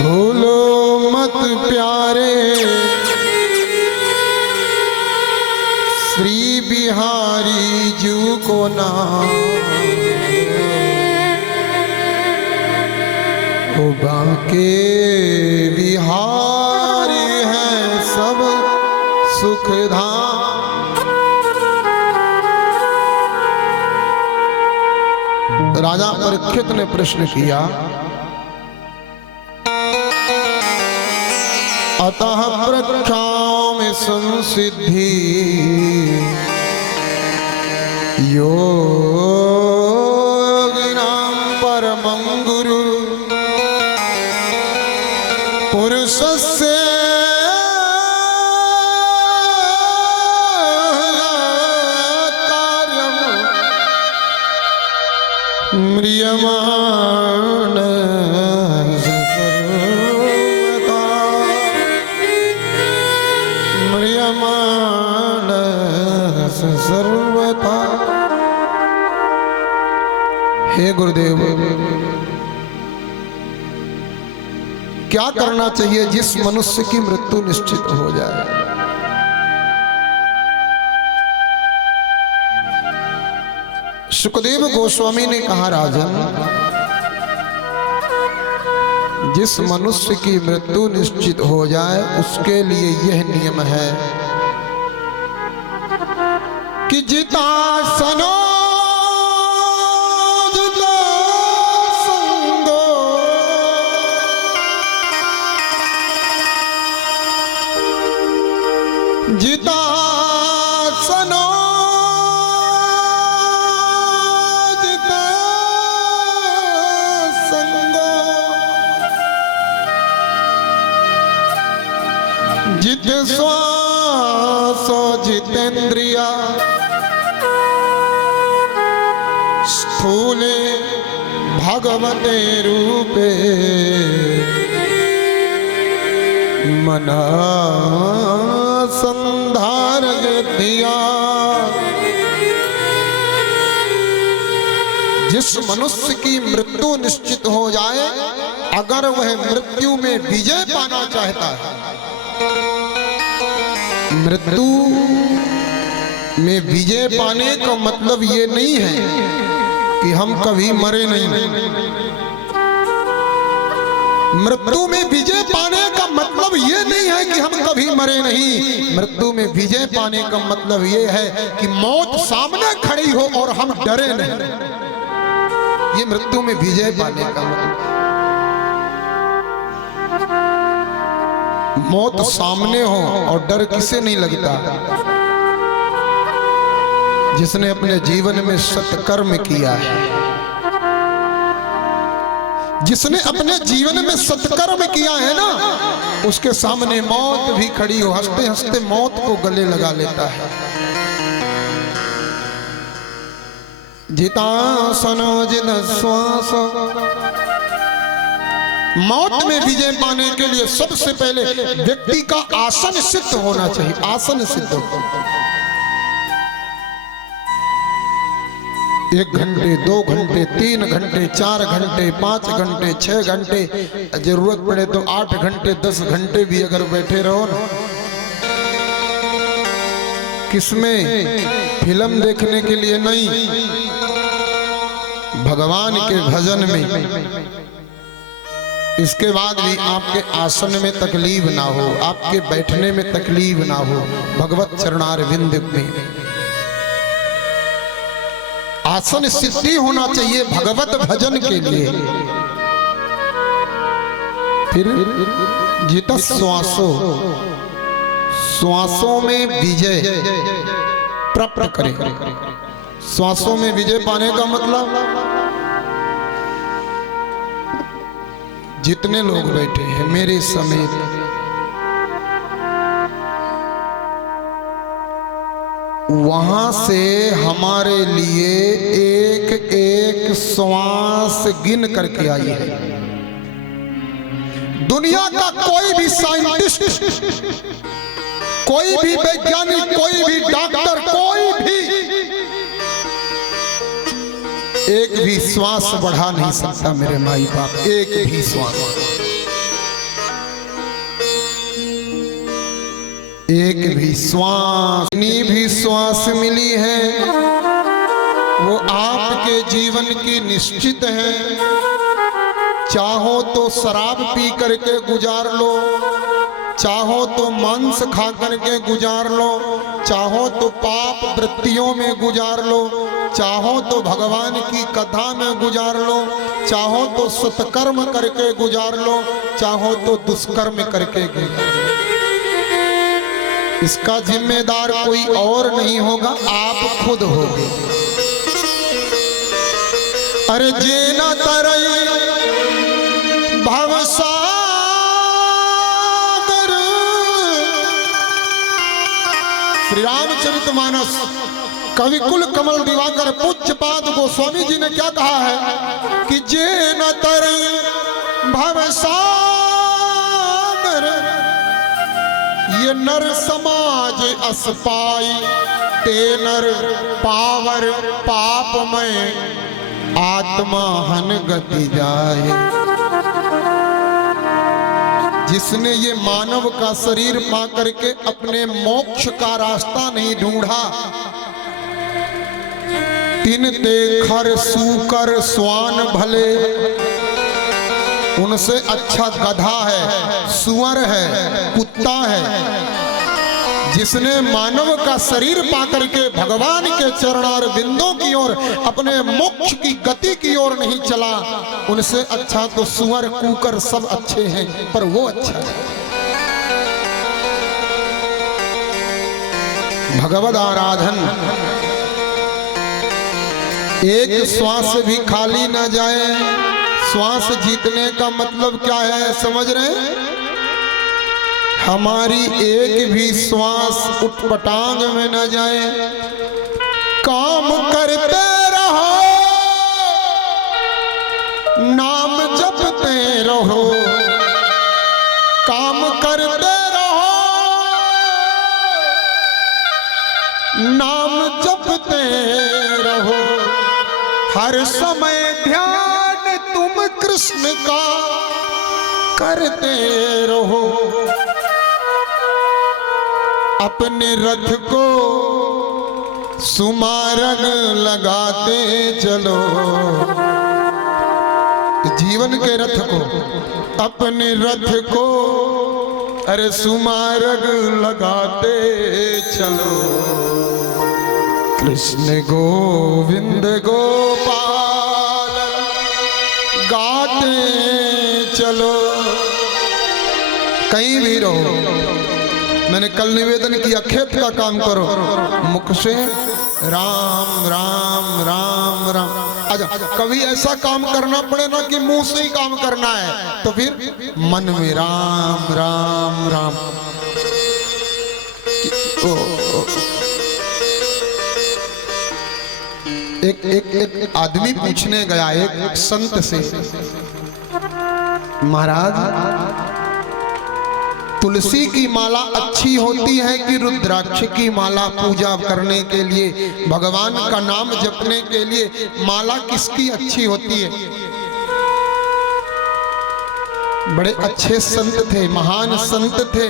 भूलो मत प्यारे श्री बिहारी जू को नाम, ओ बांके बिहारी है सब सुखधाम। राजा परीक्षित ने प्रश्न किया, अतः प्रख्याओं में संसिद्धि योगिनां परमं गुरु पुरुषस्य कार्यं म्रियमाण सर्वदा, म्रियमाण सर्वदा। हे गुरुदेव, क्या करना चाहिए जिस मनुष्य की मृत्यु निश्चित हो जाए? सुखदेव गोस्वामी ने कहा, राजन, जिस मनुष्य की मृत्यु निश्चित हो जाए उसके लिए यह नियम है कि जिता सनो जिता संगो, जिता सनो जिता संगो, जित श्वासो जितेन्द्रिया, स्थूले भगवते रूपे मना संधार दिया। जिस मनुष्य की मृत्यु निश्चित हो जाए, अगर वह मृत्यु में विजय पाना चाहता है, मृत्यु में विजय पाने का मतलब ये नहीं है कि हम कभी मरे नहीं। मृत्यु में विजय पाने का मतलब ये नहीं है कि हम कभी मरे नहीं। मृत्यु में विजय पाने का मतलब ये है कि मौत सामने खड़ी हो और हम डरे नहीं। ये मृत्यु में विजय पाने का मतलब। मौत सामने हो और डर किसे नहीं लगता? जिसने अपने जीवन में सत्कर्म किया है, जिसने अपने जीवन में सत्कर्म किया है ना, उसके सामने मौत भी खड़ी हो हंसते हंसते मौत को गले लगा लेता है। जितासनो जिन श्वास। मौत में विजय पाने के लिए सबसे पहले व्यक्ति का आसन सिद्ध होना चाहिए। आसन सिद्ध हो। 1 घंटे 2 घंटे 3 घंटे 4 घंटे 5 घंटे 6 घंटे, जरूरत पड़े तो 8 घंटे 10 घंटे भी अगर बैठे रहो ना। किसमें? फिल्म देखने के लिए नहीं, भगवान के भजन में। इसके बाद भी आपके आसन में तकलीफ ना हो, आपके बैठने में तकलीफ ना हो, भगवत चरणारविंद में आसन सिद्धि होना चाहिए भगवत भजन के लिए। फिर जित श्वासो, श्वासों में विजय प्राप्त करें। श्वासों में विजय पाने का मतलब, जितने लोग बैठे हैं मेरे समेत, वहां से हमारे लिए एक एक श्वास गिन करके आई है। दुनिया का कोई भी साइंटिस्ट, कोई भी वैज्ञानिक, कोई भी डॉक्टर, कोई भी एक भी श्वास बढ़ा नहीं सकता मेरे माई बाप। एक भी श्वास, एक भी श्वास, इतनी भी श्वास मिली है वो आपके जीवन की निश्चित है। चाहो तो शराब पी करके गुजार लो, चाहो तो मांस खा करके गुजार लो, चाहो तो पाप वृत्तियों में गुजार लो, चाहो तो भगवान की कथा में गुजार लो, चाहो तो सत्कर्म करके गुजार लो, चाहो तो दुष्कर्म करके गुजार लो। इसका जिम्मेदार कोई और नहीं होगा, आप खुद होगे। अरे जेना तरई भवसागर, श्री रामचरितमानस कवि कुल कमल दिवाकर पूज्यपाद गोस्वामी जी ने क्या कहा है कि जेन तरई भवसागर, ये नर समाज असपाई, ते नर पावर पाप में आत्मा हन गति जाए। जिसने ये मानव का शरीर पा करके अपने मोक्ष का रास्ता नहीं ढूंढा, तिन ते खर सूकर स्वान भले, उनसे अच्छा गधा है, सुअर है, कुत्ता है। जिसने मानव का शरीर पाकर के भगवान के चरणार बिंदों की ओर, अपने मोक्ष की गति की ओर नहीं चला, उनसे अच्छा तो सुअर कुकर सब अच्छे हैं, पर वो अच्छा है। भगवद आराधन, एक श्वास भी खाली ना जाए। श्वास जीतने का मतलब क्या है समझ रहे हैं? हमारी एक भी श्वास उटपटांग में न जाए। काम करते रहो, नाम जपते रहो, काम करते रहो, नाम जपते रहो। हर समय ध्यान तुम कृष्ण का करते रहो। अपने रथ को सुमारग लगाते चलो। जीवन के रथ को, अपने रथ को अरे सुमारग लगाते चलो। कृष्ण गोविंद गोपाल गाते चलो। कहीं भी रहो, मैंने कल निवेदन किया, खेत का काम करो, मुख से राम राम राम राम। अच्छा, कभी ऐसा काम करना पड़े ना कि मुंह से ही काम करना है, तो फिर मन में राम राम राम। एक आदमी पूछने गया एक संत से, महाराज तुलसी की माला अच्छी होती है कि रुद्राक्ष की माला पूजा करने के लिए, भगवान का नाम जपने के लिए माला किसकी अच्छी होती है? बड़े अच्छे संत थे, महान संत थे।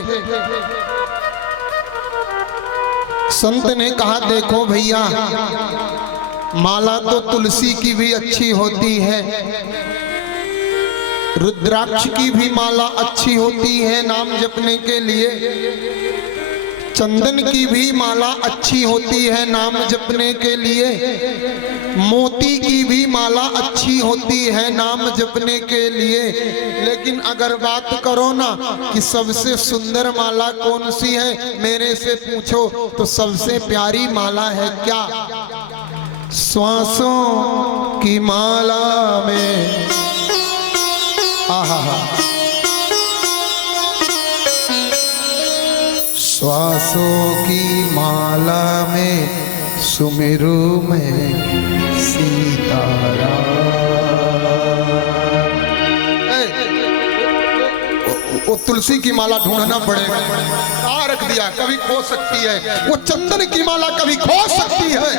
संत ने कहा, देखो भैया, माला तो तुलसी की भी अच्छी होती है, रुद्राक्ष की भी माला अच्छी होती है नाम जपने के लिए, चंदन की भी माला अच्छी होती है नाम जपने के लिए, मोती की भी माला अच्छी होती है नाम जपने के लिए। लेकिन अगर बात करो ना कि सबसे सुंदर माला कौन सी है, मेरे से पूछो तो सबसे प्यारी माला है क्या? श्वासों की माला में, आहा, श्वासों की माला में सुमिरू में सीताराम। वो तुलसी की माला ढूंढना पड़ेगा, कहाँ रख दिया, कभी खो सकती है। वो चंदन की माला कभी खो सकती है।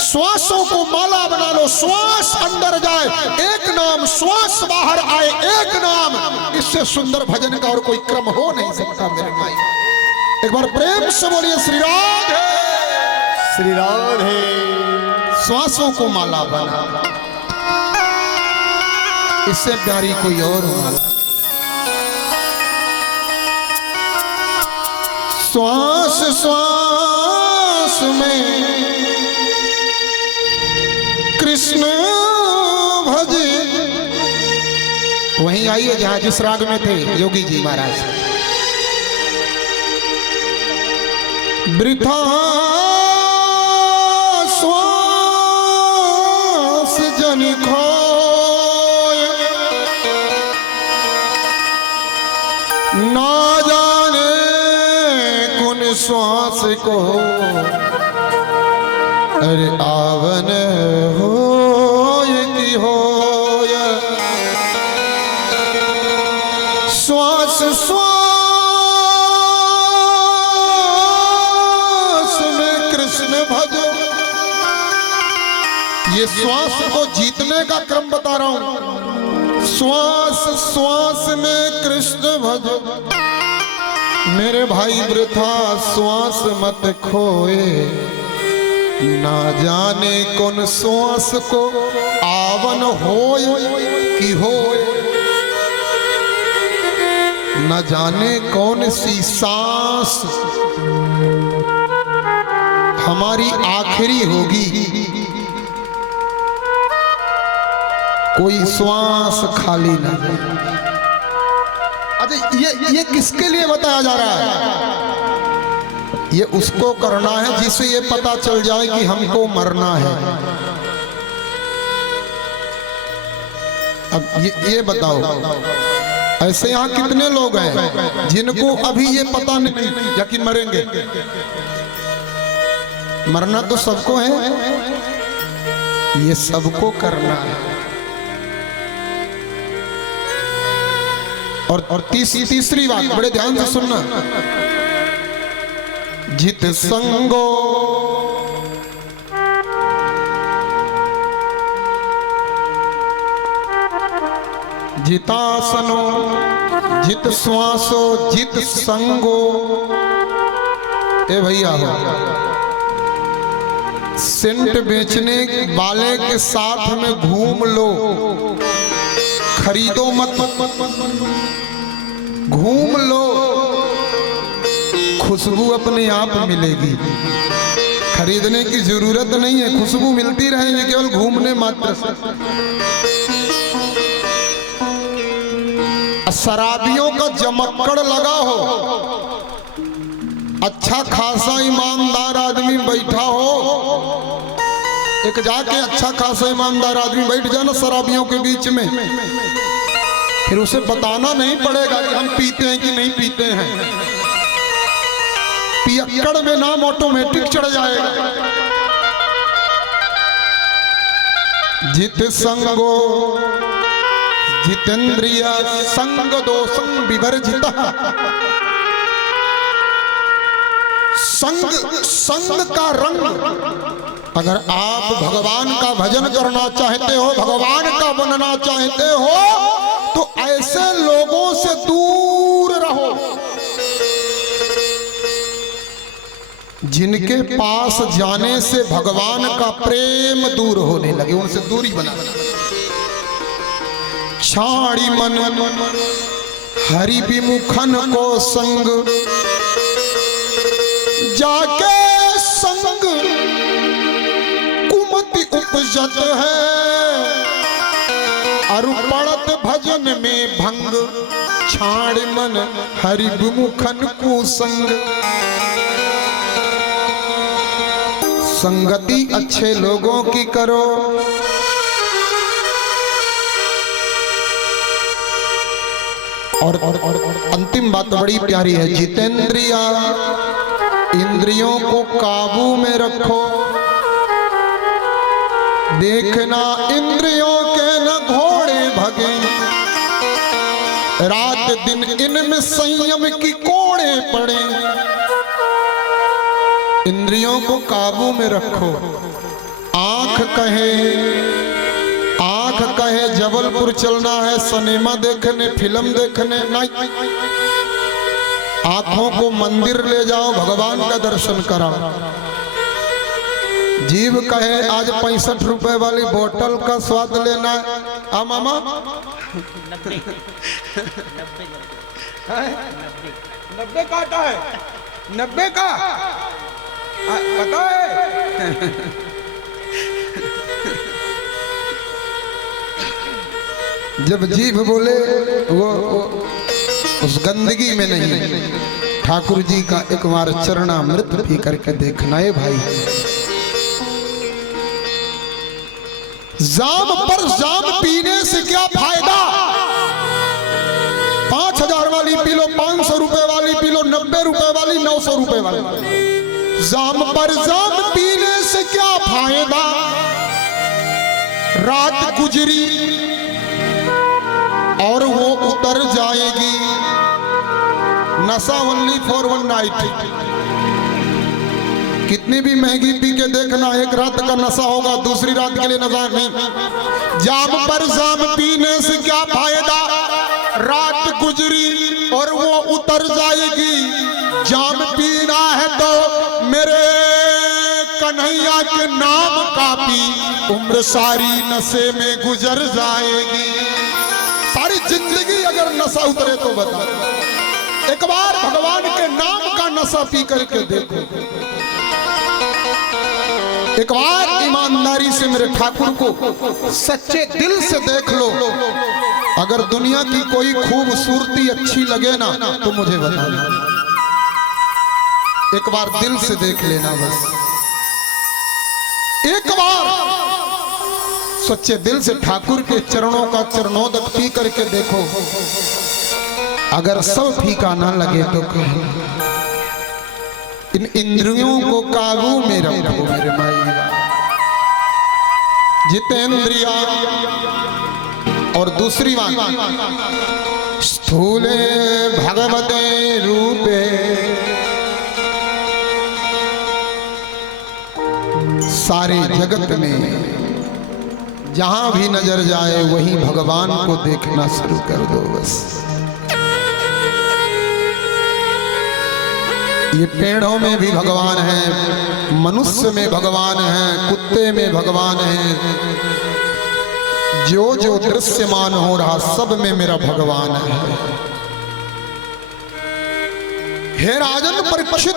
श्वासों को माला बना लो, श्वास अंदर जाए एक नाम, श्वास बाहर आए एक नाम। इससे सुंदर भजन का और कोई क्रम हो नहीं सकता मेरे भाई। एक बार प्रेम से बोलिए श्री राधे, श्री राधे। श्वासों को माला बना, इससे प्यारी कोई और माला। श्वास श्वास में कृष्ण भजे। वहीं आइए जहां जिस राग में थे योगी जी महाराज। वृथा श्वास जन खोय, ना जाने कुन श्वास को अरे आवन होय कि होय। श्वास श्वास में कृष्ण भजो। ये श्वास को जीतने का क्रम बता रहा हूं। श्वास श्वास में कृष्ण भजो मेरे भाई, वृथा श्वास मत खोए, ना जाने कौन श्वास को आवन होय कि होय। न जाने कौन सी सांस हमारी आखिरी होगी। कोई श्वास खाली नहीं। अच्छा, ये किसके लिए बताया जा रहा है? ये उसको करना है जिसे ये पता चल जाए कि हमको मरना है। अब ये बताओ, ऐसे यहाँ कितने लोग हैं जिनको अभी ये पता नहीं या कि मरेंगे? मरना तो सबको है, ये सबको करना है। और तीसरी बात बड़े ध्यान से सुनना, जित संगो जितासनो, जित श्वासो, जित संगो। ए भैया, सेंट बेचने वाले के साथ में घूम लो, खरीदो मत, घूम लो, खुशबू अपने आप मिलेगी। खरीदने की जरूरत नहीं है, खुशबू मिलती रहेगी केवल घूमने मात्र से। शराबियों का जमक्कड़ लगा हो, अच्छा खासा ईमानदार आदमी बैठा हो, एक जाके अच्छा खासा ईमानदार आदमी बैठ जाए ना शराबियों के बीच में, फिर उसे बताना नहीं पड़ेगा कि हम पीते हैं कि नहीं पीते हैं। पियक्कड़ में नाम ऑटोमेटिक चढ़ जाएगा। जित संगो जितेंद्रिय संग दोषं विवर्जिता। संग का रंग, अगर आप भगवान का भजन करना चाहते हो, भगवान का बनना चाहते हो, तो ऐसे लोगों से दूर रहो जिनके पास जाने से भगवान का प्रेम दूर होने लगे, उनसे दूरी बना। छाड़ी मन हरि विमुखन को संग, जाके संग कुमति उपजत है, अरु पड़त भजन में भंग। छाड़ मन हरि विमुखन को संग। संगति अच्छे लोगों की करो, और अंतिम बात बड़ी प्यारी है, जितेंद्रिया, इंद्रियों को काबू में रखो। देखना इंद्रियों के न घोड़े भगे, रात दिन इनमें संयम की कोड़े पड़े। इंद्रियों को काबू में रखो। आंख कहे जबलपुर चलना है सिनेमा देखने, फिल्म देखने, नहीं। आंखों को मंदिर ले जाओ, भगवान का दर्शन कराओ। जीभ कहे आज 65 रुपए वाली बोतल का स्वाद लेना है। आ मामा 90 का आता है, 90 का पता है। जब जीभ बोले वो उस गंदगी में नहीं। ठाकुर जी का एक बार चरणामृत पी करके देखना है भाई। जाम पर जाम पीने से क्या फायदा? 5000 वाली पी लो, 500 रुपए वाली पी लो, 90 रुपए वाली, 900 रुपए वाली। जाम पर जाम पीने से क्या फायदा? रात गुजरी और वो उतर जाएगी। नशा ओनली फॉर वन नाइट। कितनी भी महंगी पी के देखना, एक रात का नशा होगा, दूसरी रात के लिए नशा नहीं। जाम पर जाम पीने से क्या फायदा? रात गुजरी और वो उतर जाएगी। जाम पीना है तो मेरे कन्हैया के नाम का पी, उम्र सारी नशे में गुजर जाएगी। सारी जिंदगी अगर नशा उतरे तो बता। एक बार भगवान के नाम का नशा पी करके देखो। एक बार ईमानदारी से मेरे ठाकुर को सच्चे दिल से देख लो। अगर दुनिया की कोई खूबसूरती अच्छी लगे ना तो मुझे बताना। एक बार दिल से देख लेना बस। एक बार सच्चे दिल से ठाकुर के चरणों का चरणोदक पी करके देखो। अगर सब फीका ना लगे तो इन इंद्रियों को काबू में रखो मेरे माई। जितेंद्रिया और दूसरी बात, स्थूले भगवते रूपे सारे जगत में जहां भी नजर जाए वहीं भगवान को देखना शुरू कर दो बस। ये पेड़ों में भी भगवान है, मनुष्य में भगवान है, कुत्ते में भगवान है, जो जो दृश्यमान हो रहा सब में मेरा भगवान है। हे राजन परीक्षित,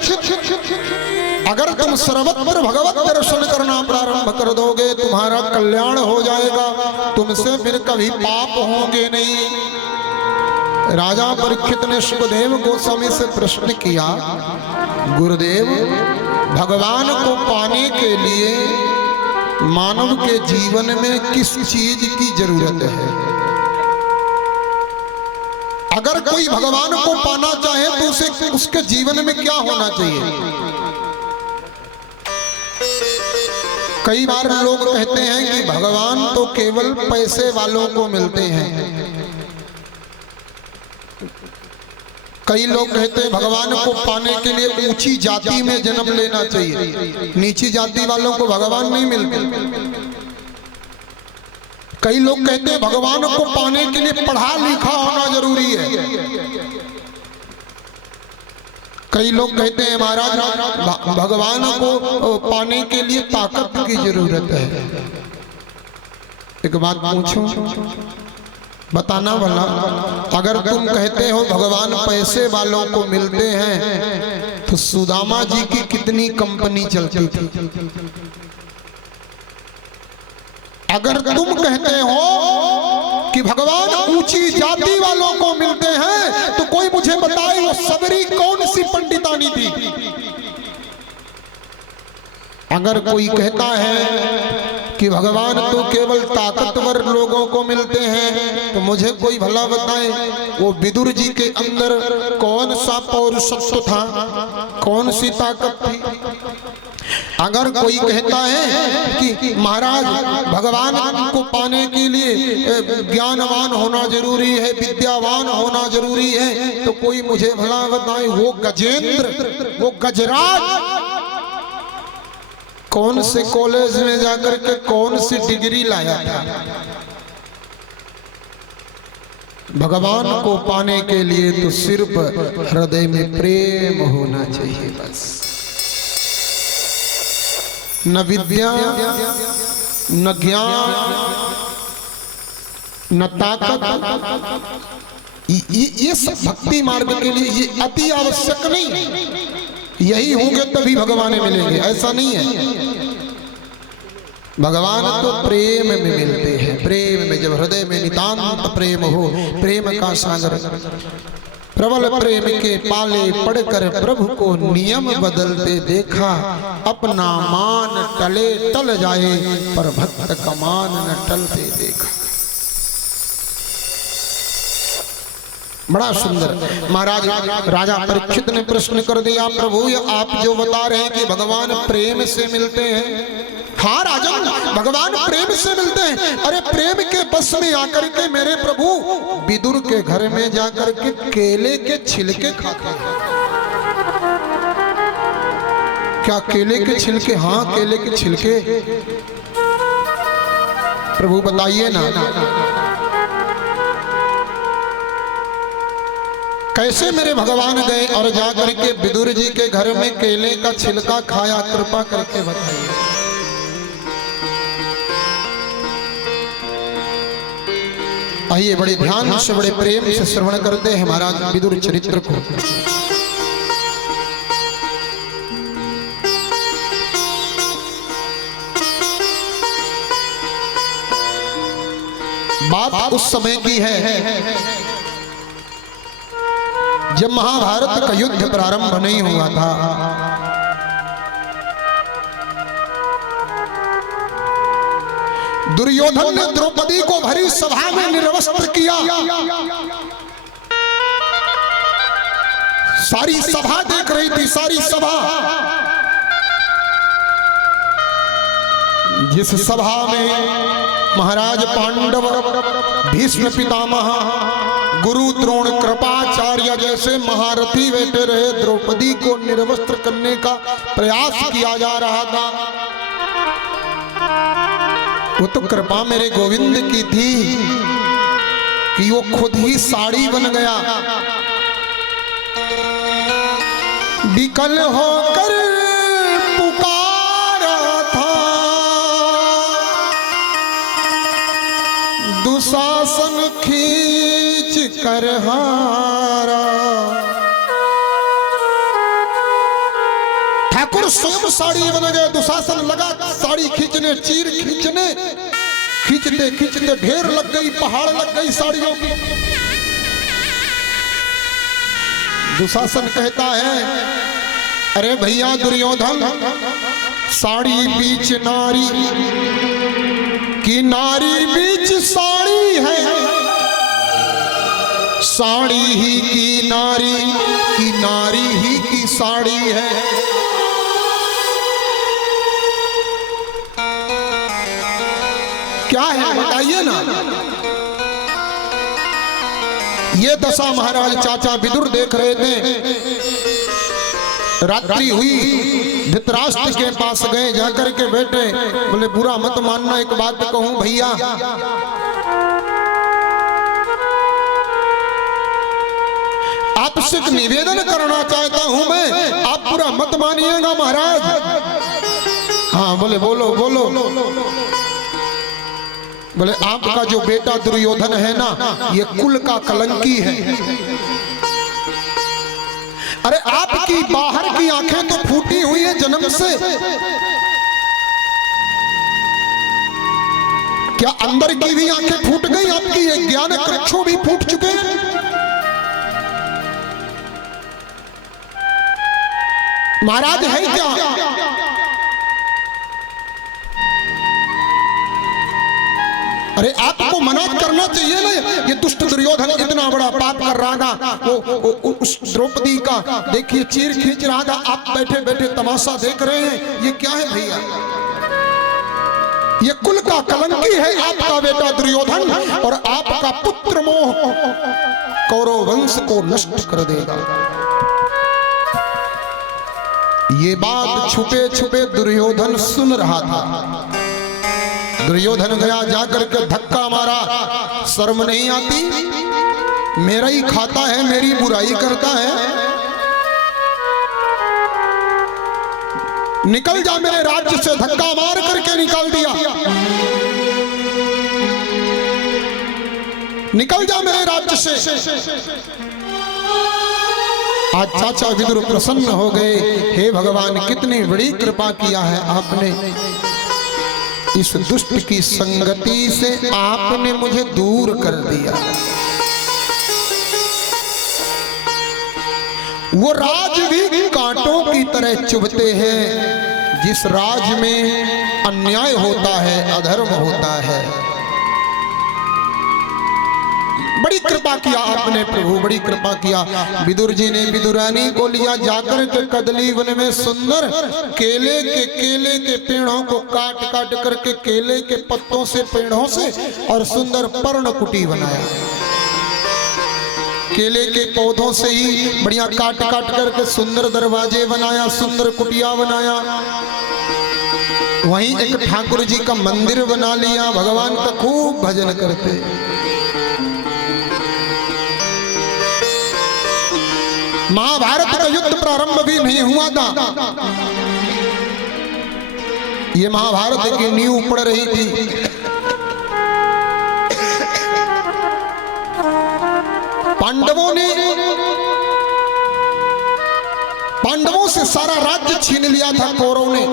अगर तुम सर्वत्र भगवत दर्शन करना प्रारंभ कर दोगे तुम्हारा कल्याण हो जाएगा, तुमसे फिर कभी पाप होंगे नहीं। राजा परीक्षित ने सुखदेव गोस्वामी से प्रश्न किया, गुरुदेव भगवान को पाने के लिए मानव के जीवन में किस चीज की जरूरत है? अगर कोई भगवान को पाना चाहे तो उसे उसके जीवन में क्या होना चाहिए? कई बार लोग कहते हैं कि भगवान तो केवल पैसे वालों को मिलते हैं। कई लोग कहते हैं भगवान को पाने के लिए ऊंची जाति में जन्म लेना चाहिए, नीची जाति वालों को भगवान नहीं मिलते। कई लोग कहते हैं भगवान को पाने के लिए पढ़ा लिखा होना जरूरी है। कई लोग कहते हैं महाराज भगवान को पाने के लिए ताकत की जरूरत है। एक बात पूछूं, बताना वाला, अगर तुम कहते हो भगवान पैसे वालों को मिलते हैं तो सुदामा जी की कितनी कंपनी चलती थी? अगर तुम कहते हो कि भगवान ऊंची जाति वालों को मिलते हैं तो कोई मुझे बताए वो सबरी कौन सी पंडितानी थी? अगर कोई कहता है कि भगवान तो केवल ताकतवर लोगों को मिलते हैं तो मुझे कोई भला बताए वो विदुर जी के अंदर कौन सा पौरुषत्व था, कौन सी ताकत थी? अगर कोई कहता है कि महाराज भगवान को पाने के लिए ज्ञानवान होना जरूरी है, विद्यावान होना जरूरी है, तो कोई मुझे भला बताए वो गजेंद्र, वो गजराज कौन से कॉलेज में जाकर के कौन सी डिग्री लाया था? भगवान को पाने के लिए तो सिर्फ हृदय में प्रेम होना चाहिए बस। न विद्या, न ज्ञान, न ताकत, ये सब भक्ति मार्ग के लिए ये अति आवश्यक नहीं। यही होंगे तभी भगवान मिलेंगे, ऐसा नहीं है। भगवान तो प्रेम में मिलते हैं, प्रेम में, जब हृदय में नितांत प्रेम हो, प्रेम का सागर। प्रबल प्रेम के पाले पड़कर प्रभु को नियम बदलते देखा, अपना मान टले टल जाए पर भक्त का मान न टलते देखा। बड़ा सुंदर। महाराज राजा परीक्षित ने प्रश्न कर दिया, प्रभु ये आप जो बता रहे हैं कि भगवान प्रेम से मिलते हैं, हाँ राजन भगवान प्रेम से मिलते हैं। अरे प्रेम के बस में आकर के मेरे प्रभु विदुर के घर में जाकर के केले के छिलके खाते हैं। क्या केले के छिलके? हाँ केले के छिलके। प्रभु बताइए ना कैसे मेरे भगवान गए और जाकर के विदुर जी के घर में केले का छिलका खाया? कृपा करके बताइए। आइए बड़े ध्यान से बड़े प्रेम से श्रवण करते हैं महाराज विदुर चरित्र को। बात उस समय की है जब महाभारत का युद्ध प्रारंभ नहीं हुआ था। दुर्योधन ने द्रौपदी को भरी सभा में निर्वस्त्र किया। सारी सभा देख रही थी, सारी सभा। जिस सभा में महाराज पांडव, भीष्म पितामह, गुरु द्रोण, कृपाचार्य जैसे महारथी बैठे रहे, द्रौपदी को निर्वस्त्र करने का प्रयास किया जा रहा था। वो तो कृपा मेरे गोविंद की थी कि वो खुद ही साड़ी बन गया। विकल होकर पुकारा था, दुशासन खींच कर हारा। ठाकुर स्वयं साड़ी बन गए, दुशासन लगा साड़ी खींचने, चीर खींचने, खींचते खींचते ढेर लग गई, पहाड़ लग गई साड़ियों की। दुशासन कहता है, अरे भैया दुर्योधन, साड़ी बीच नारी की, नारी बीच साड़ी है, साड़ी ही की नारी ही की साड़ी है। क्या है बताइए ना। ये दशा महाराज चाचा विदुर देख रहे थे। रात्रि हुई, धृतराष्ट्र के पास गए, जाकर के बैठे, बोले बुरा मत मानना, एक बात कहूं भैया, आपसे एक निवेदन करना चाहता हूं मैं, आप बुरा मत मानिएगा महाराज। हाँ बोले बोलो बोलो। बोले आपका जो बेटा दुर्योधन है ना, ये कुल का कलंकी है। अरे आपकी बाहर की आंखें तो फूटी हुई है जन्म से, क्या अंदर की भी आंखें फूट गई आपकी? ये ज्ञान कक्षों भी फूट चुके हैं। महाराज है क्या? अरे आपको मना करना चाहिए ना। ये दुष्ट दुर्योधन इतना बड़ा पाप कर रहा था, वो उस द्रौपदी का देखिए चीर खींच रहा था, आप बैठे बैठे तमाशा देख रहे हैं। ये क्या है भैया? ये कुल का कलंकी है आपका बेटा दुर्योधन, और आपका पुत्र मोह कौरव वंश को नष्ट कर देगा। ये बात छुपे छुपे दुर्योधन सुन रहा था। दुर्योधन गया, जाकर के धक्का मारा, शर्म नहीं आती? मेरा ही खाता है, मेरी बुराई करता है, निकल जा मेरे राज्य से। धक्का मार करके निकाल दिया, निकल जा मेरे राज्य से। आज चाचा विदुर प्रसन्न हो गए। हे भगवान, कितनी बड़ी कृपा किया है आपने, इस दुष्ट की संगति से आपने मुझे दूर कर दिया। वो राज भी कांटों की तरह चुभते हैं, जिस राज में अन्याय होता है, अधर्म होता है। बड़ी कृपा किया आपने प्रभु, बड़ी कृपा किया। विदुर जी ने विदुरानी को लिया, जाकर के कदली वन में सुंदर केले के पेड़ों को काट काट करके, केले के पत्तों से, पेड़ों से, और सुंदर पर्ण कुटी बनाया। केले के पौधों से ही बढ़िया काट काट करके सुंदर दरवाजे बनाया, सुंदर कुटिया बनाया। वहीं एक ठाकुर जी का मंदिर बना लिया। भगवान का खूब भजन करते। महाभारत का युद्ध प्रारंभ भी नहीं हुआ था, ये महाभारत की नींव पड़ रही थी। पांडवों से सारा राज्य छीन लिया था कौरव ने,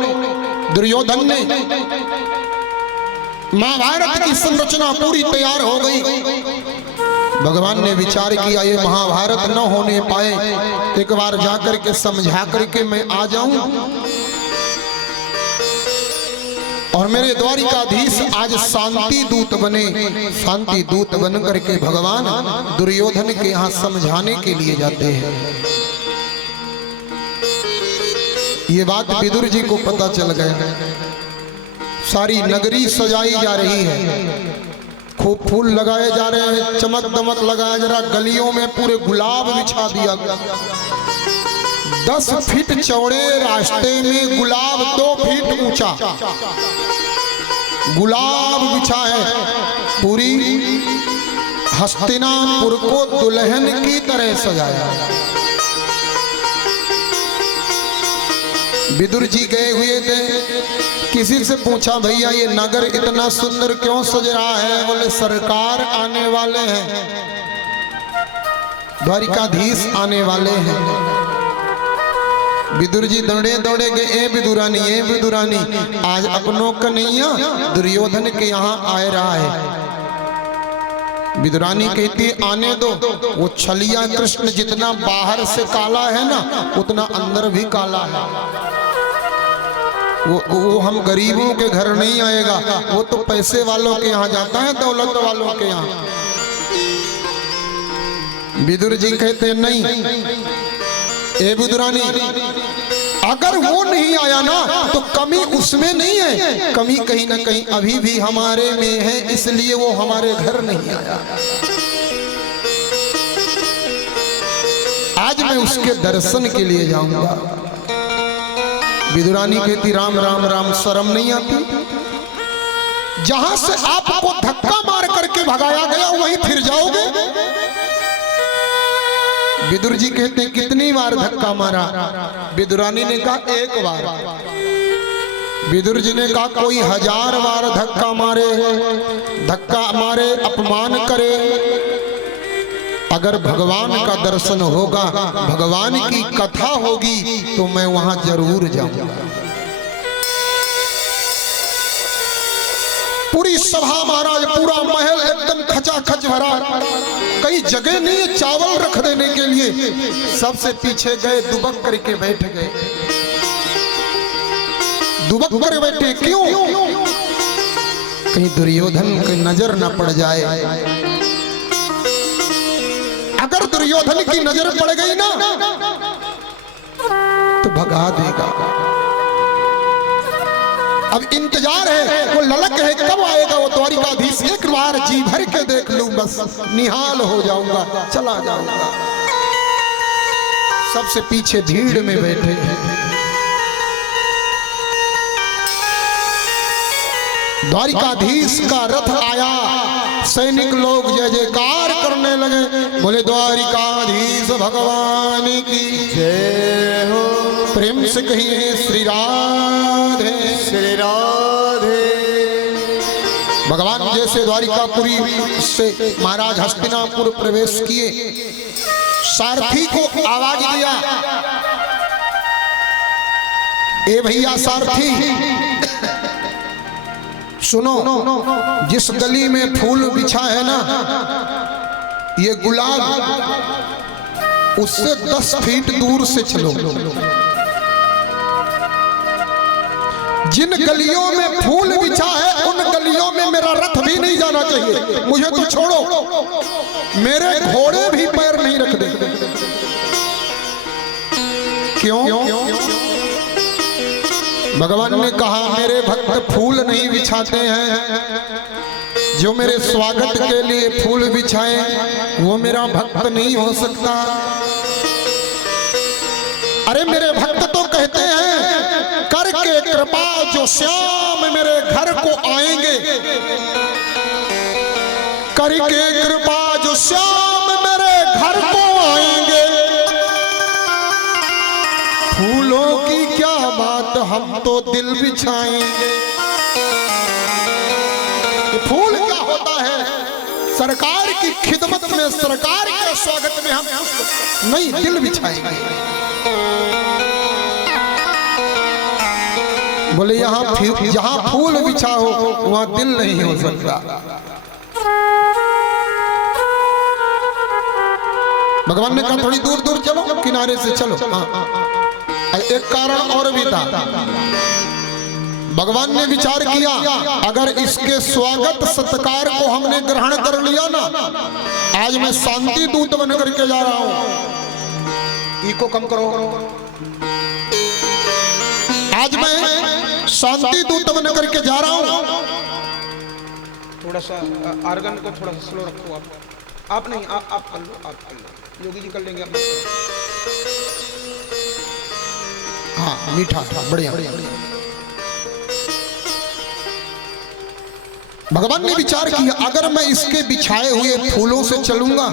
दुर्योधन ने। महाभारत की संरचना पूरी तैयार हो गई। भगवान ने विचार किया, ये महाभारत न होने पाए, एक बार जाकर के समझा करके मैं आ जाऊं, और मेरे द्वारिकाधीश आज शांति दूत बने। शांति दूत बन करके भगवान दुर्योधन के यहाँ समझाने के लिए जाते हैं। ये बात विदुर जी को पता चल गया। सारी नगरी सजाई जा रही है, खूब फूल लगाए जा रहे हैं, चमक दमक लगाया जा रहा। गलियों में पूरे गुलाब बिछा दिया गया। 10 फीट चौड़े रास्ते में गुलाब 2 फीट ऊंचा गुलाब बिछा है। पूरी हस्तिनापुर को दुल्हन की तरह सजाया। विदुर जी गए हुए थे, किसी से पूछा भैया ये नगर इतना सुंदर क्यों सज रहा है? बोले सरकार आने वाले हैं, द्वारिकाधीश आने वाले हैं। विदुर जी दौड़े दौड़े गए, ए विदुरानी आज अपनों कन्हैया दुर्योधन के यहाँ आए रहा है। विदुरानी कहती आने दो, वो छलिया कृष्ण जितना बाहर से काला है ना उतना अंदर भी काला है। वो हम गरीबों के घर नहीं आएगा, वो तो पैसे वालों के यहाँ जाता है, दौलत वालों के यहाँ। विदुर जी कहते नहीं, ए विदुरानी अगर वो नहीं आया ना तो कमी उसमें नहीं है, कमी कहीं ना कहीं अभी भी हमारे में है, इसलिए वो हमारे घर नहीं आया। आज मैं उसके दर्शन के लिए जाऊंगा। विदुरानी कहती राम राम राम, शर्म नहीं आती? जहां से आपको धक्का मार करके भगाया गया वहीं फिर जाओगे? विदुर जी कहते हैं कितनी बार धक्का मारा? विदुरानी ने कहा एक बार। विदुर जी ने कहा कोई 1000 बार धक्का मारे अपमान करे, अगर भगवान का दर्शन होगा, भगवान की कथा होगी तो मैं वहां जरूर जाऊंगा। पूरी सभा महाराज, पूरा महल एकदम खचाखच भरा, कई जगह नहीं चावल रख देने के लिए। सबसे पीछे गए, दुबक करके बैठ गए। दुबक कर बैठे क्यों? कहीं दुर्योधन की नजर न पड़ जाए। अगर दुर्योधन की नजर पड़ गई ना तो भगा देगा। अब इंतजार है, वो ललक है कब आएगा वो द्वारिकाधीश। एक बार जी भर के देख लूं, बस निहाल हो जाऊंगा, चला जाऊंगा। सबसे पीछे भीड़ में बैठे हैं। द्वारिकाधीश का रथ आया, सैनिक लोग जय जयकार करने लगे, बोले द्वारिकाधीश भगवान की जय हो। प्रेम से कहिए श्री राधे श्री राधे। भगवान जैसे द्वारिकापुरी से महाराज हस्तिनापुर प्रवेश किए, सारथी को आवाज दिया, ए भैया सारथी सुनो, जिस गली में फूल बिछा है ना ये गुलाब, उससे 10 फीट दूर से चलो। जिन गलियों में फूल बिछा है उन गलियों में मेरा रथ भी नहीं जाना चाहिए। मुझे तो छोड़ो, मेरे घोड़े भी पैर नहीं रख दे। क्यों? भगवान ने कहा मेरे भक्त फूल नहीं बिछाते हैं, जो मेरे स्वागत के लिए फूल बिछाए वो मेरा भक्त नहीं हो सकता। अरे मेरे भक्त तो कहते हैं करके कृपा जो श्याम मेरे घर को आएंगे, करके कृपा जो श्याम मेरे घर को आएंगे। फूलों की क्या बात, हम तो दिल बिछाएंगे। फूल क्या होता है? सरकार की खिदमत में, सरकार के स्वागत में हम नहीं दिल बिछाएंगे। बोले यहाँ जहाँ फूल बिछा हो वहाँ दिल नहीं हो सकता। भगवान ने कहा थोड़ी दूर दूर चलो, किनारे से चलो। हाँ, एक कारण और भी था। भगवान ने विचार किया अगर इसके स्वागत सत्कार को हमने ग्रहण कर लिया ना, आज मैं शांति दूत बन करके जा रहा हूं। इको कम करो। आज मैं शांति दूत बन करके जा रहा हूं। थोड़ा सा आर्गन को थोड़ा सा स्लो रखो। आप नहीं, आप कर लो, आप कर लो, योगी जी कर लेंगे। हाँ मीठा बढ़िया। भगवान ने विचार किया अगर मैं इसके बिछाए हुए फूलों से चलूंगा,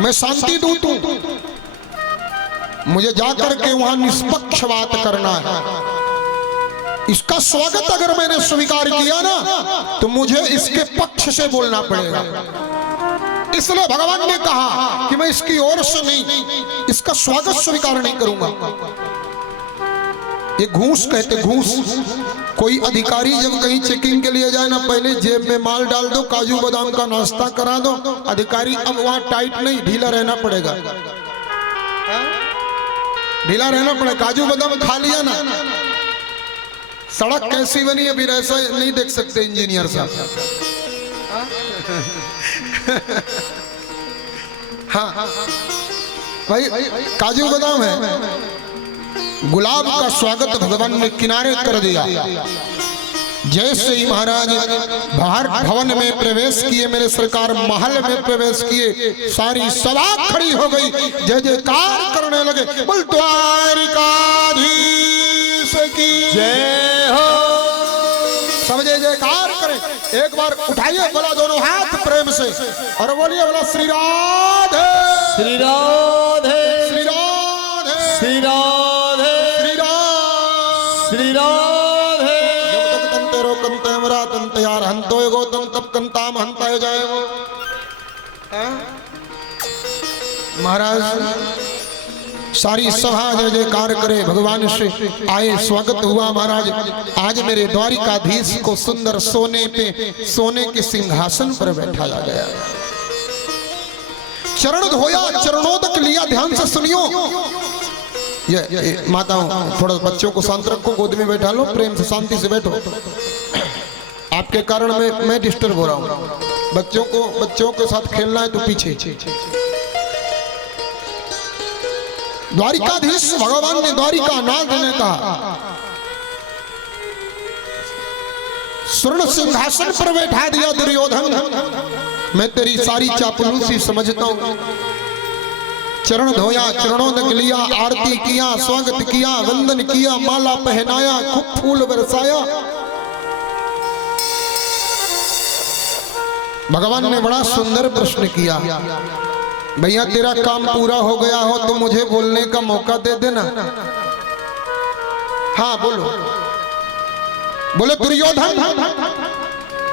मैं शांति दूत हूं, मुझे जाकर के वहां निष्पक्ष बात करना है। इसका स्वागत अगर मैंने स्वीकार किया ना तो मुझे इसके पक्ष से बोलना पड़ेगा। इसलिए भगवान ने कहा कि मैं इसकी ओर से नहीं, इसका स्वागत स्वीकार नहीं करूंगा। ये घूस कहते, घूस। कोई अधिकारी जब कहीं चेकिंग के लिए जाए ना, पहले जेब में माल डाल दो, काजू बादाम का नाश्ता करा दो। अधिकारी अब वहां टाइट नहीं, ढीला रहना पड़ेगा, ढीला रहना पड़ेगा। काजू बादाम खा लिया ना, सड़क कैसी बनी है फिर ऐसा नहीं देख सकते इंजीनियर साहब। हाँ भाई, काजू बादाम है। गुलाब का स्वागत भगवान ने किनारे कर दिया। जैसे ही महाराज बाहर भवन में प्रवेश किए, मेरे सरकार महल में प्रवेश किए, सारी सभा खड़ी हो गई, जय जयकार करने लगे। बोल द्वारिकाधीश की जय हो। सब जय जयकार करें। एक बार उठाइए बोला दोनों हाथ प्रेम से और बोलिए बोला श्री राधे श्री राधे श्री राधे श्री राधे श्री राधे। जब तक तंते रो कंते मरा तंते यार हंतो गो तम तब कंताम हंता जाए वो। महाराज सारी सभा जय जयकार करे, भगवान से आए, स्वागत हुआ। महाराज आज मेरे द्वारिकाधीश को सुंदर सोने पे, सोने के सिंहासन पर बैठाया गया। चरण धोया, चरणोदक लिया। ध्यान से सुनियो। ये माताओं थोड़ा बच्चों को शांत रखो, गोद में बैठा लो, प्रेम से शांति से बैठो। आपके कारण मैं डिस्टर्ब हो रहा हूँ। बच्चों के साथ खेलना है तो पीछे। द्वारिकाधीश भगवान ने द्वारिका नाथ ने कहा, स्वर्ण सिंहासन पर बैठा दिया दुर्योधन। मैं तेरी सारी चापलूसी समझता हूं। चरण धोया, चरणों लिया, आरती किया, स्वागत किया, वंदन किया, माला पहनाया, खूब फूल बरसाया। भगवान ने बड़ा सुंदर प्रश्न किया, भैया तेरा काम पूरा हो गया हो तो मुझे बोलने का मौका दे देना। हाँ बोलो। बोले दुर्योधन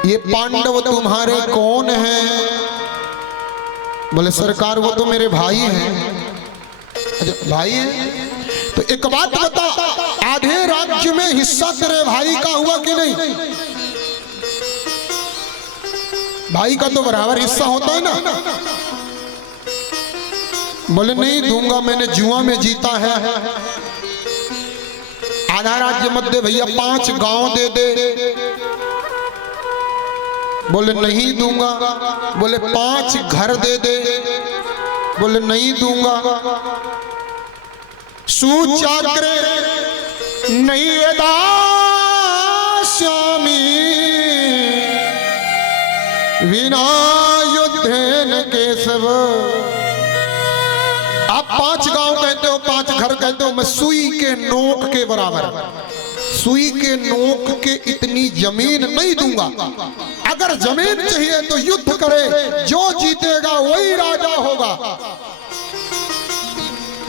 ये पांडव तुम्हारे कौन हैं? बोले सरकार वो तो मेरे भाई हैं। अच्छा भाई हैं? तो एक बात बता, आधे राज्य में हिस्सा तेरे भाई का हुआ कि नहीं? भाई का तो बराबर हिस्सा होता है ना। बोले नहीं दूंगा, मैंने जुआ में जीता है। आधा राज्य मत दे भैया, 5 गांव दे दे। बोले नहीं दूंगा। बोले 5 घर दे दे। बोले नहीं दूंगा। सुचाक्रे नहीं दास्यामि विना युद्धेन केशव। आप 5 गांव कहते हो, 5 घर कहते हो, मैं सुई के नोक के बराबर, सुई के नोक के इतनी जमीन नहीं दूंगा। अगर जमीन चाहिए तो युद्ध करे, जो जीतेगा वही राजा होगा।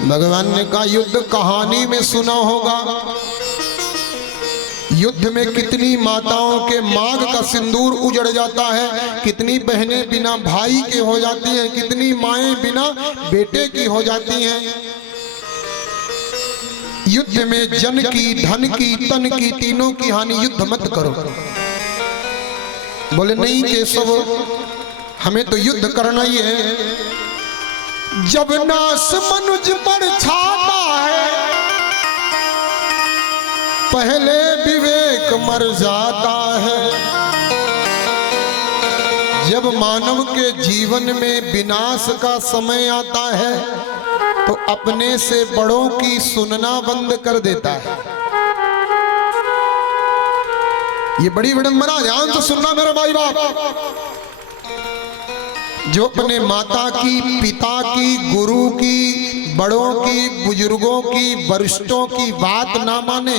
भगवान ने कहा युद्ध कहानी में सुना होगा, युद्ध में कितनी माताओं के मांग का सिंदूर उजड़ जाता है, कितनी बहनें बिना भाई के हो जाती हैं, कितनी माएं बिना बेटे की हो जाती हैं। युद्ध में जन की, धन की, तन की, तीनों की हानि। युद्ध मत करो। बोले नहीं केशव हमें तो युद्ध करना ही है। जब नाश मनुज पर छाता है, पहले विवेक मर जाता है। जब मानव के जीवन में विनाश का समय आता है तो अपने से बड़ों की सुनना बंद कर देता है। ये बड़ी विडंबना, ध्यान से सुनना मेरा भाई बाप। जो अपने माता की, पिता की, गुरु की, बड़ों की, बुजुर्गों की, वरिष्ठों की बात ना माने,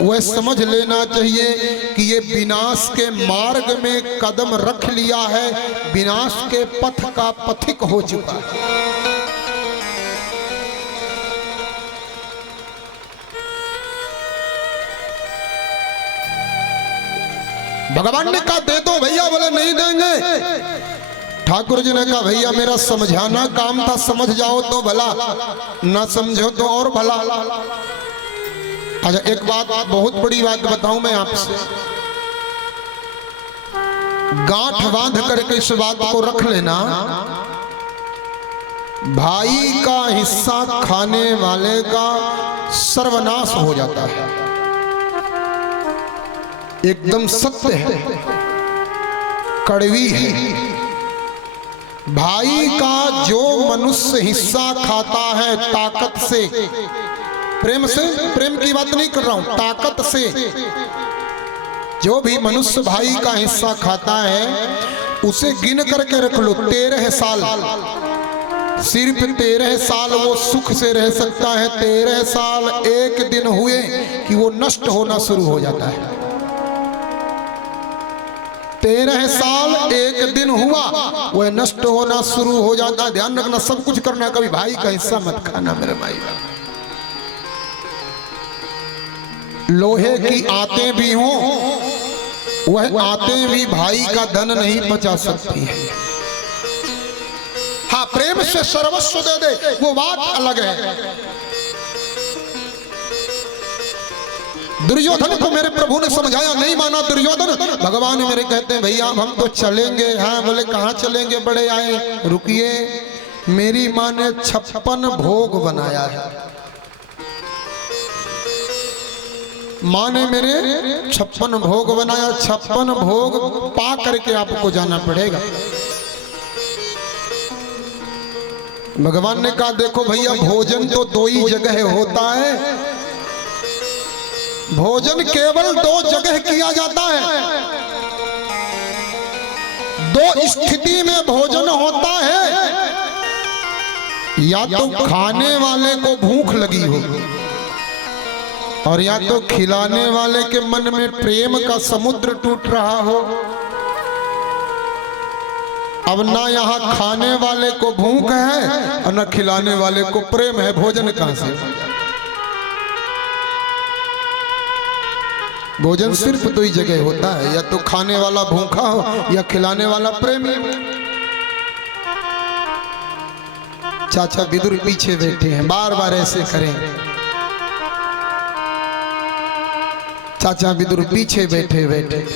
वह समझ लेना चाहिए कि ये विनाश के मार्ग में कदम रख लिया है, विनाश के पथ का पथिक हो चुका है। भगवान ने कहा दे दो भैया, बोले नहीं देंगे। ठाकुर जी ने कहा भैया मेरा समझाना काम था, समझ जाओ तो भला, ना समझो तो और भला। अच्छा एक बात, बहुत बड़ी बात बताऊं मैं आपसे, गांठ बांध करके इस बात को रख लेना, भाई का हिस्सा खाने वाले का सर्वनाश हो जाता है। एकदम सत्य है, कड़वी है। भाई का जो मनुष्य हिस्सा खाता है ताकत से, प्रेम से, प्रेम की बात नहीं कर रहा हूं, ताकत से, जो भी मनुष्य भाई का हिस्सा खाता है उसे गिन करके रख लो 13 साल, सिर्फ 13 साल वो सुख से रह सकता है। 13 साल एक दिन हुए कि वो नष्ट होना शुरू हो जाता है। 13 साल एक दिन हुआ वह नष्ट होना शुरू हो जाता है। ध्यान रखना, सब कुछ करना, कभी भाई का हिस्सा मत खाना मेरे भाई। लोहे की आते भी हों, वह आते भी भाई का धन नहीं बचा सकती है। हाँ, प्रेम से सर्वस्व दे दे वो बात अलग है। दुर्योधन को मेरे प्रभु ने समझाया, नहीं माना दुर्योधन। भगवान मेरे कहते हैं भैया हम तो चलेंगे। हाँ, बोले कहाँ चलेंगे, बड़े आए, रुकिए, मेरी माँ ने 56 भोग बनाया है। माँ ने मेरे 56 भोग बनाया, 56 भोग पा करके आपको जाना पड़ेगा। भगवान ने कहा देखो भैया, भोजन तो 2 ही जगह होता है, भोजन केवल 2 जगह किया जाता है। 2 स्थिति में भोजन होता है, या तो खाने वाले को भूख लगी हो, और या तो खिलाने वाले के मन में प्रेम का समुद्र टूट रहा हो। अब ना यहाँ खाने वाले को भूख है और ना खिलाने वाले को प्रेम है, भोजन कहां से? भोजन सिर्फ 2 ही जगह होता है, या तो खाने वाला भूखा हो या खिलाने वाला प्रेमी। चाचा विदुर पीछे बैठे हैं, बार बार ऐसे करें। चाचा विदुर पीछे बैठे बैठे,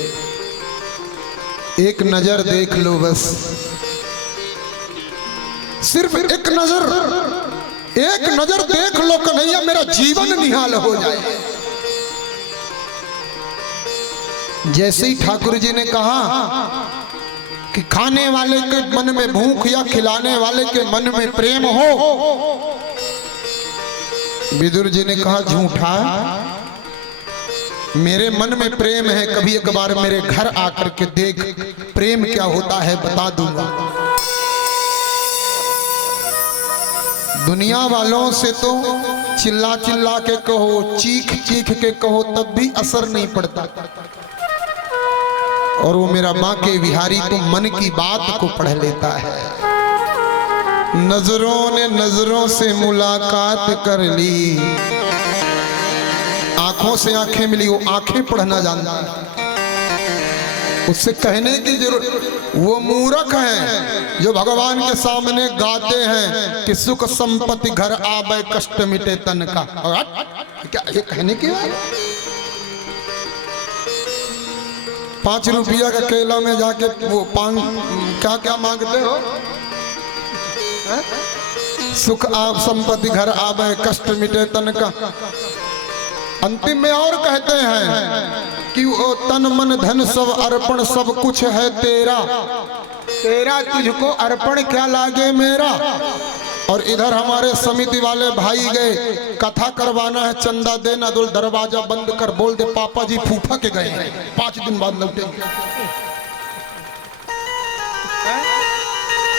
एक नजर देख लो बस, सिर्फ एक नजर देख लो कन्हैया, मेरा जीवन निहाल हो जाए। जैसे ही ठाकुर जी ने कहा कि खाने वाले के मन में भूख या खिलाने वाले के मन में प्रेम हो, विदुर जी ने कहा झूठा, मेरे मन में प्रेम है, कभी एक बार मेरे घर आकर के देख, प्रेम क्या होता है बता दूंगा। दुनिया वालों से तो चिल्ला चिल्ला के कहो, चीख चीख के कहो, तब भी असर नहीं पड़ता। और वो मेरा बांके बिहारी तो मन की बात को पढ़ लेता है। नजरों ने नजरों से मुलाकात कर ली, आंखों से आंखें मिली, वो आंखें पढ़ना जानता है। उससे कहने की जरूरत, वो मूर्ख है जो भगवान के सामने गाते हैं कि सुख संपत्ति घर आवे कष्ट मिटे तन का। क्या ये कहने की बात? 5 रुपया का केला में जाके वो पान क्या क्या मांगते हो? सुख आप संपत्ति घर आवे कष्ट मिटे तन का। अंतिम में और कहते हैं कि वो तन मन धन सब अर्पण, सब कुछ है तेरा, तेरा तुझको अर्पण क्या लागे मेरा। और इधर हमारे समिति वाले भाई गए, कथा करवाना है, चंदा देना, दो दरवाजा बंद कर, बोल दे पापा जी फूफा के गए हैं, 5 दिन बाद लौटेंगे।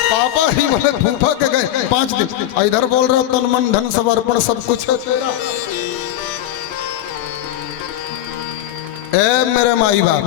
पापा ही बोले फूफा के गए 5 दिन, इधर बोल रहे तन मन धन सब अर्पण, सब कुछ है तेरा। ए मेरे माई बाप,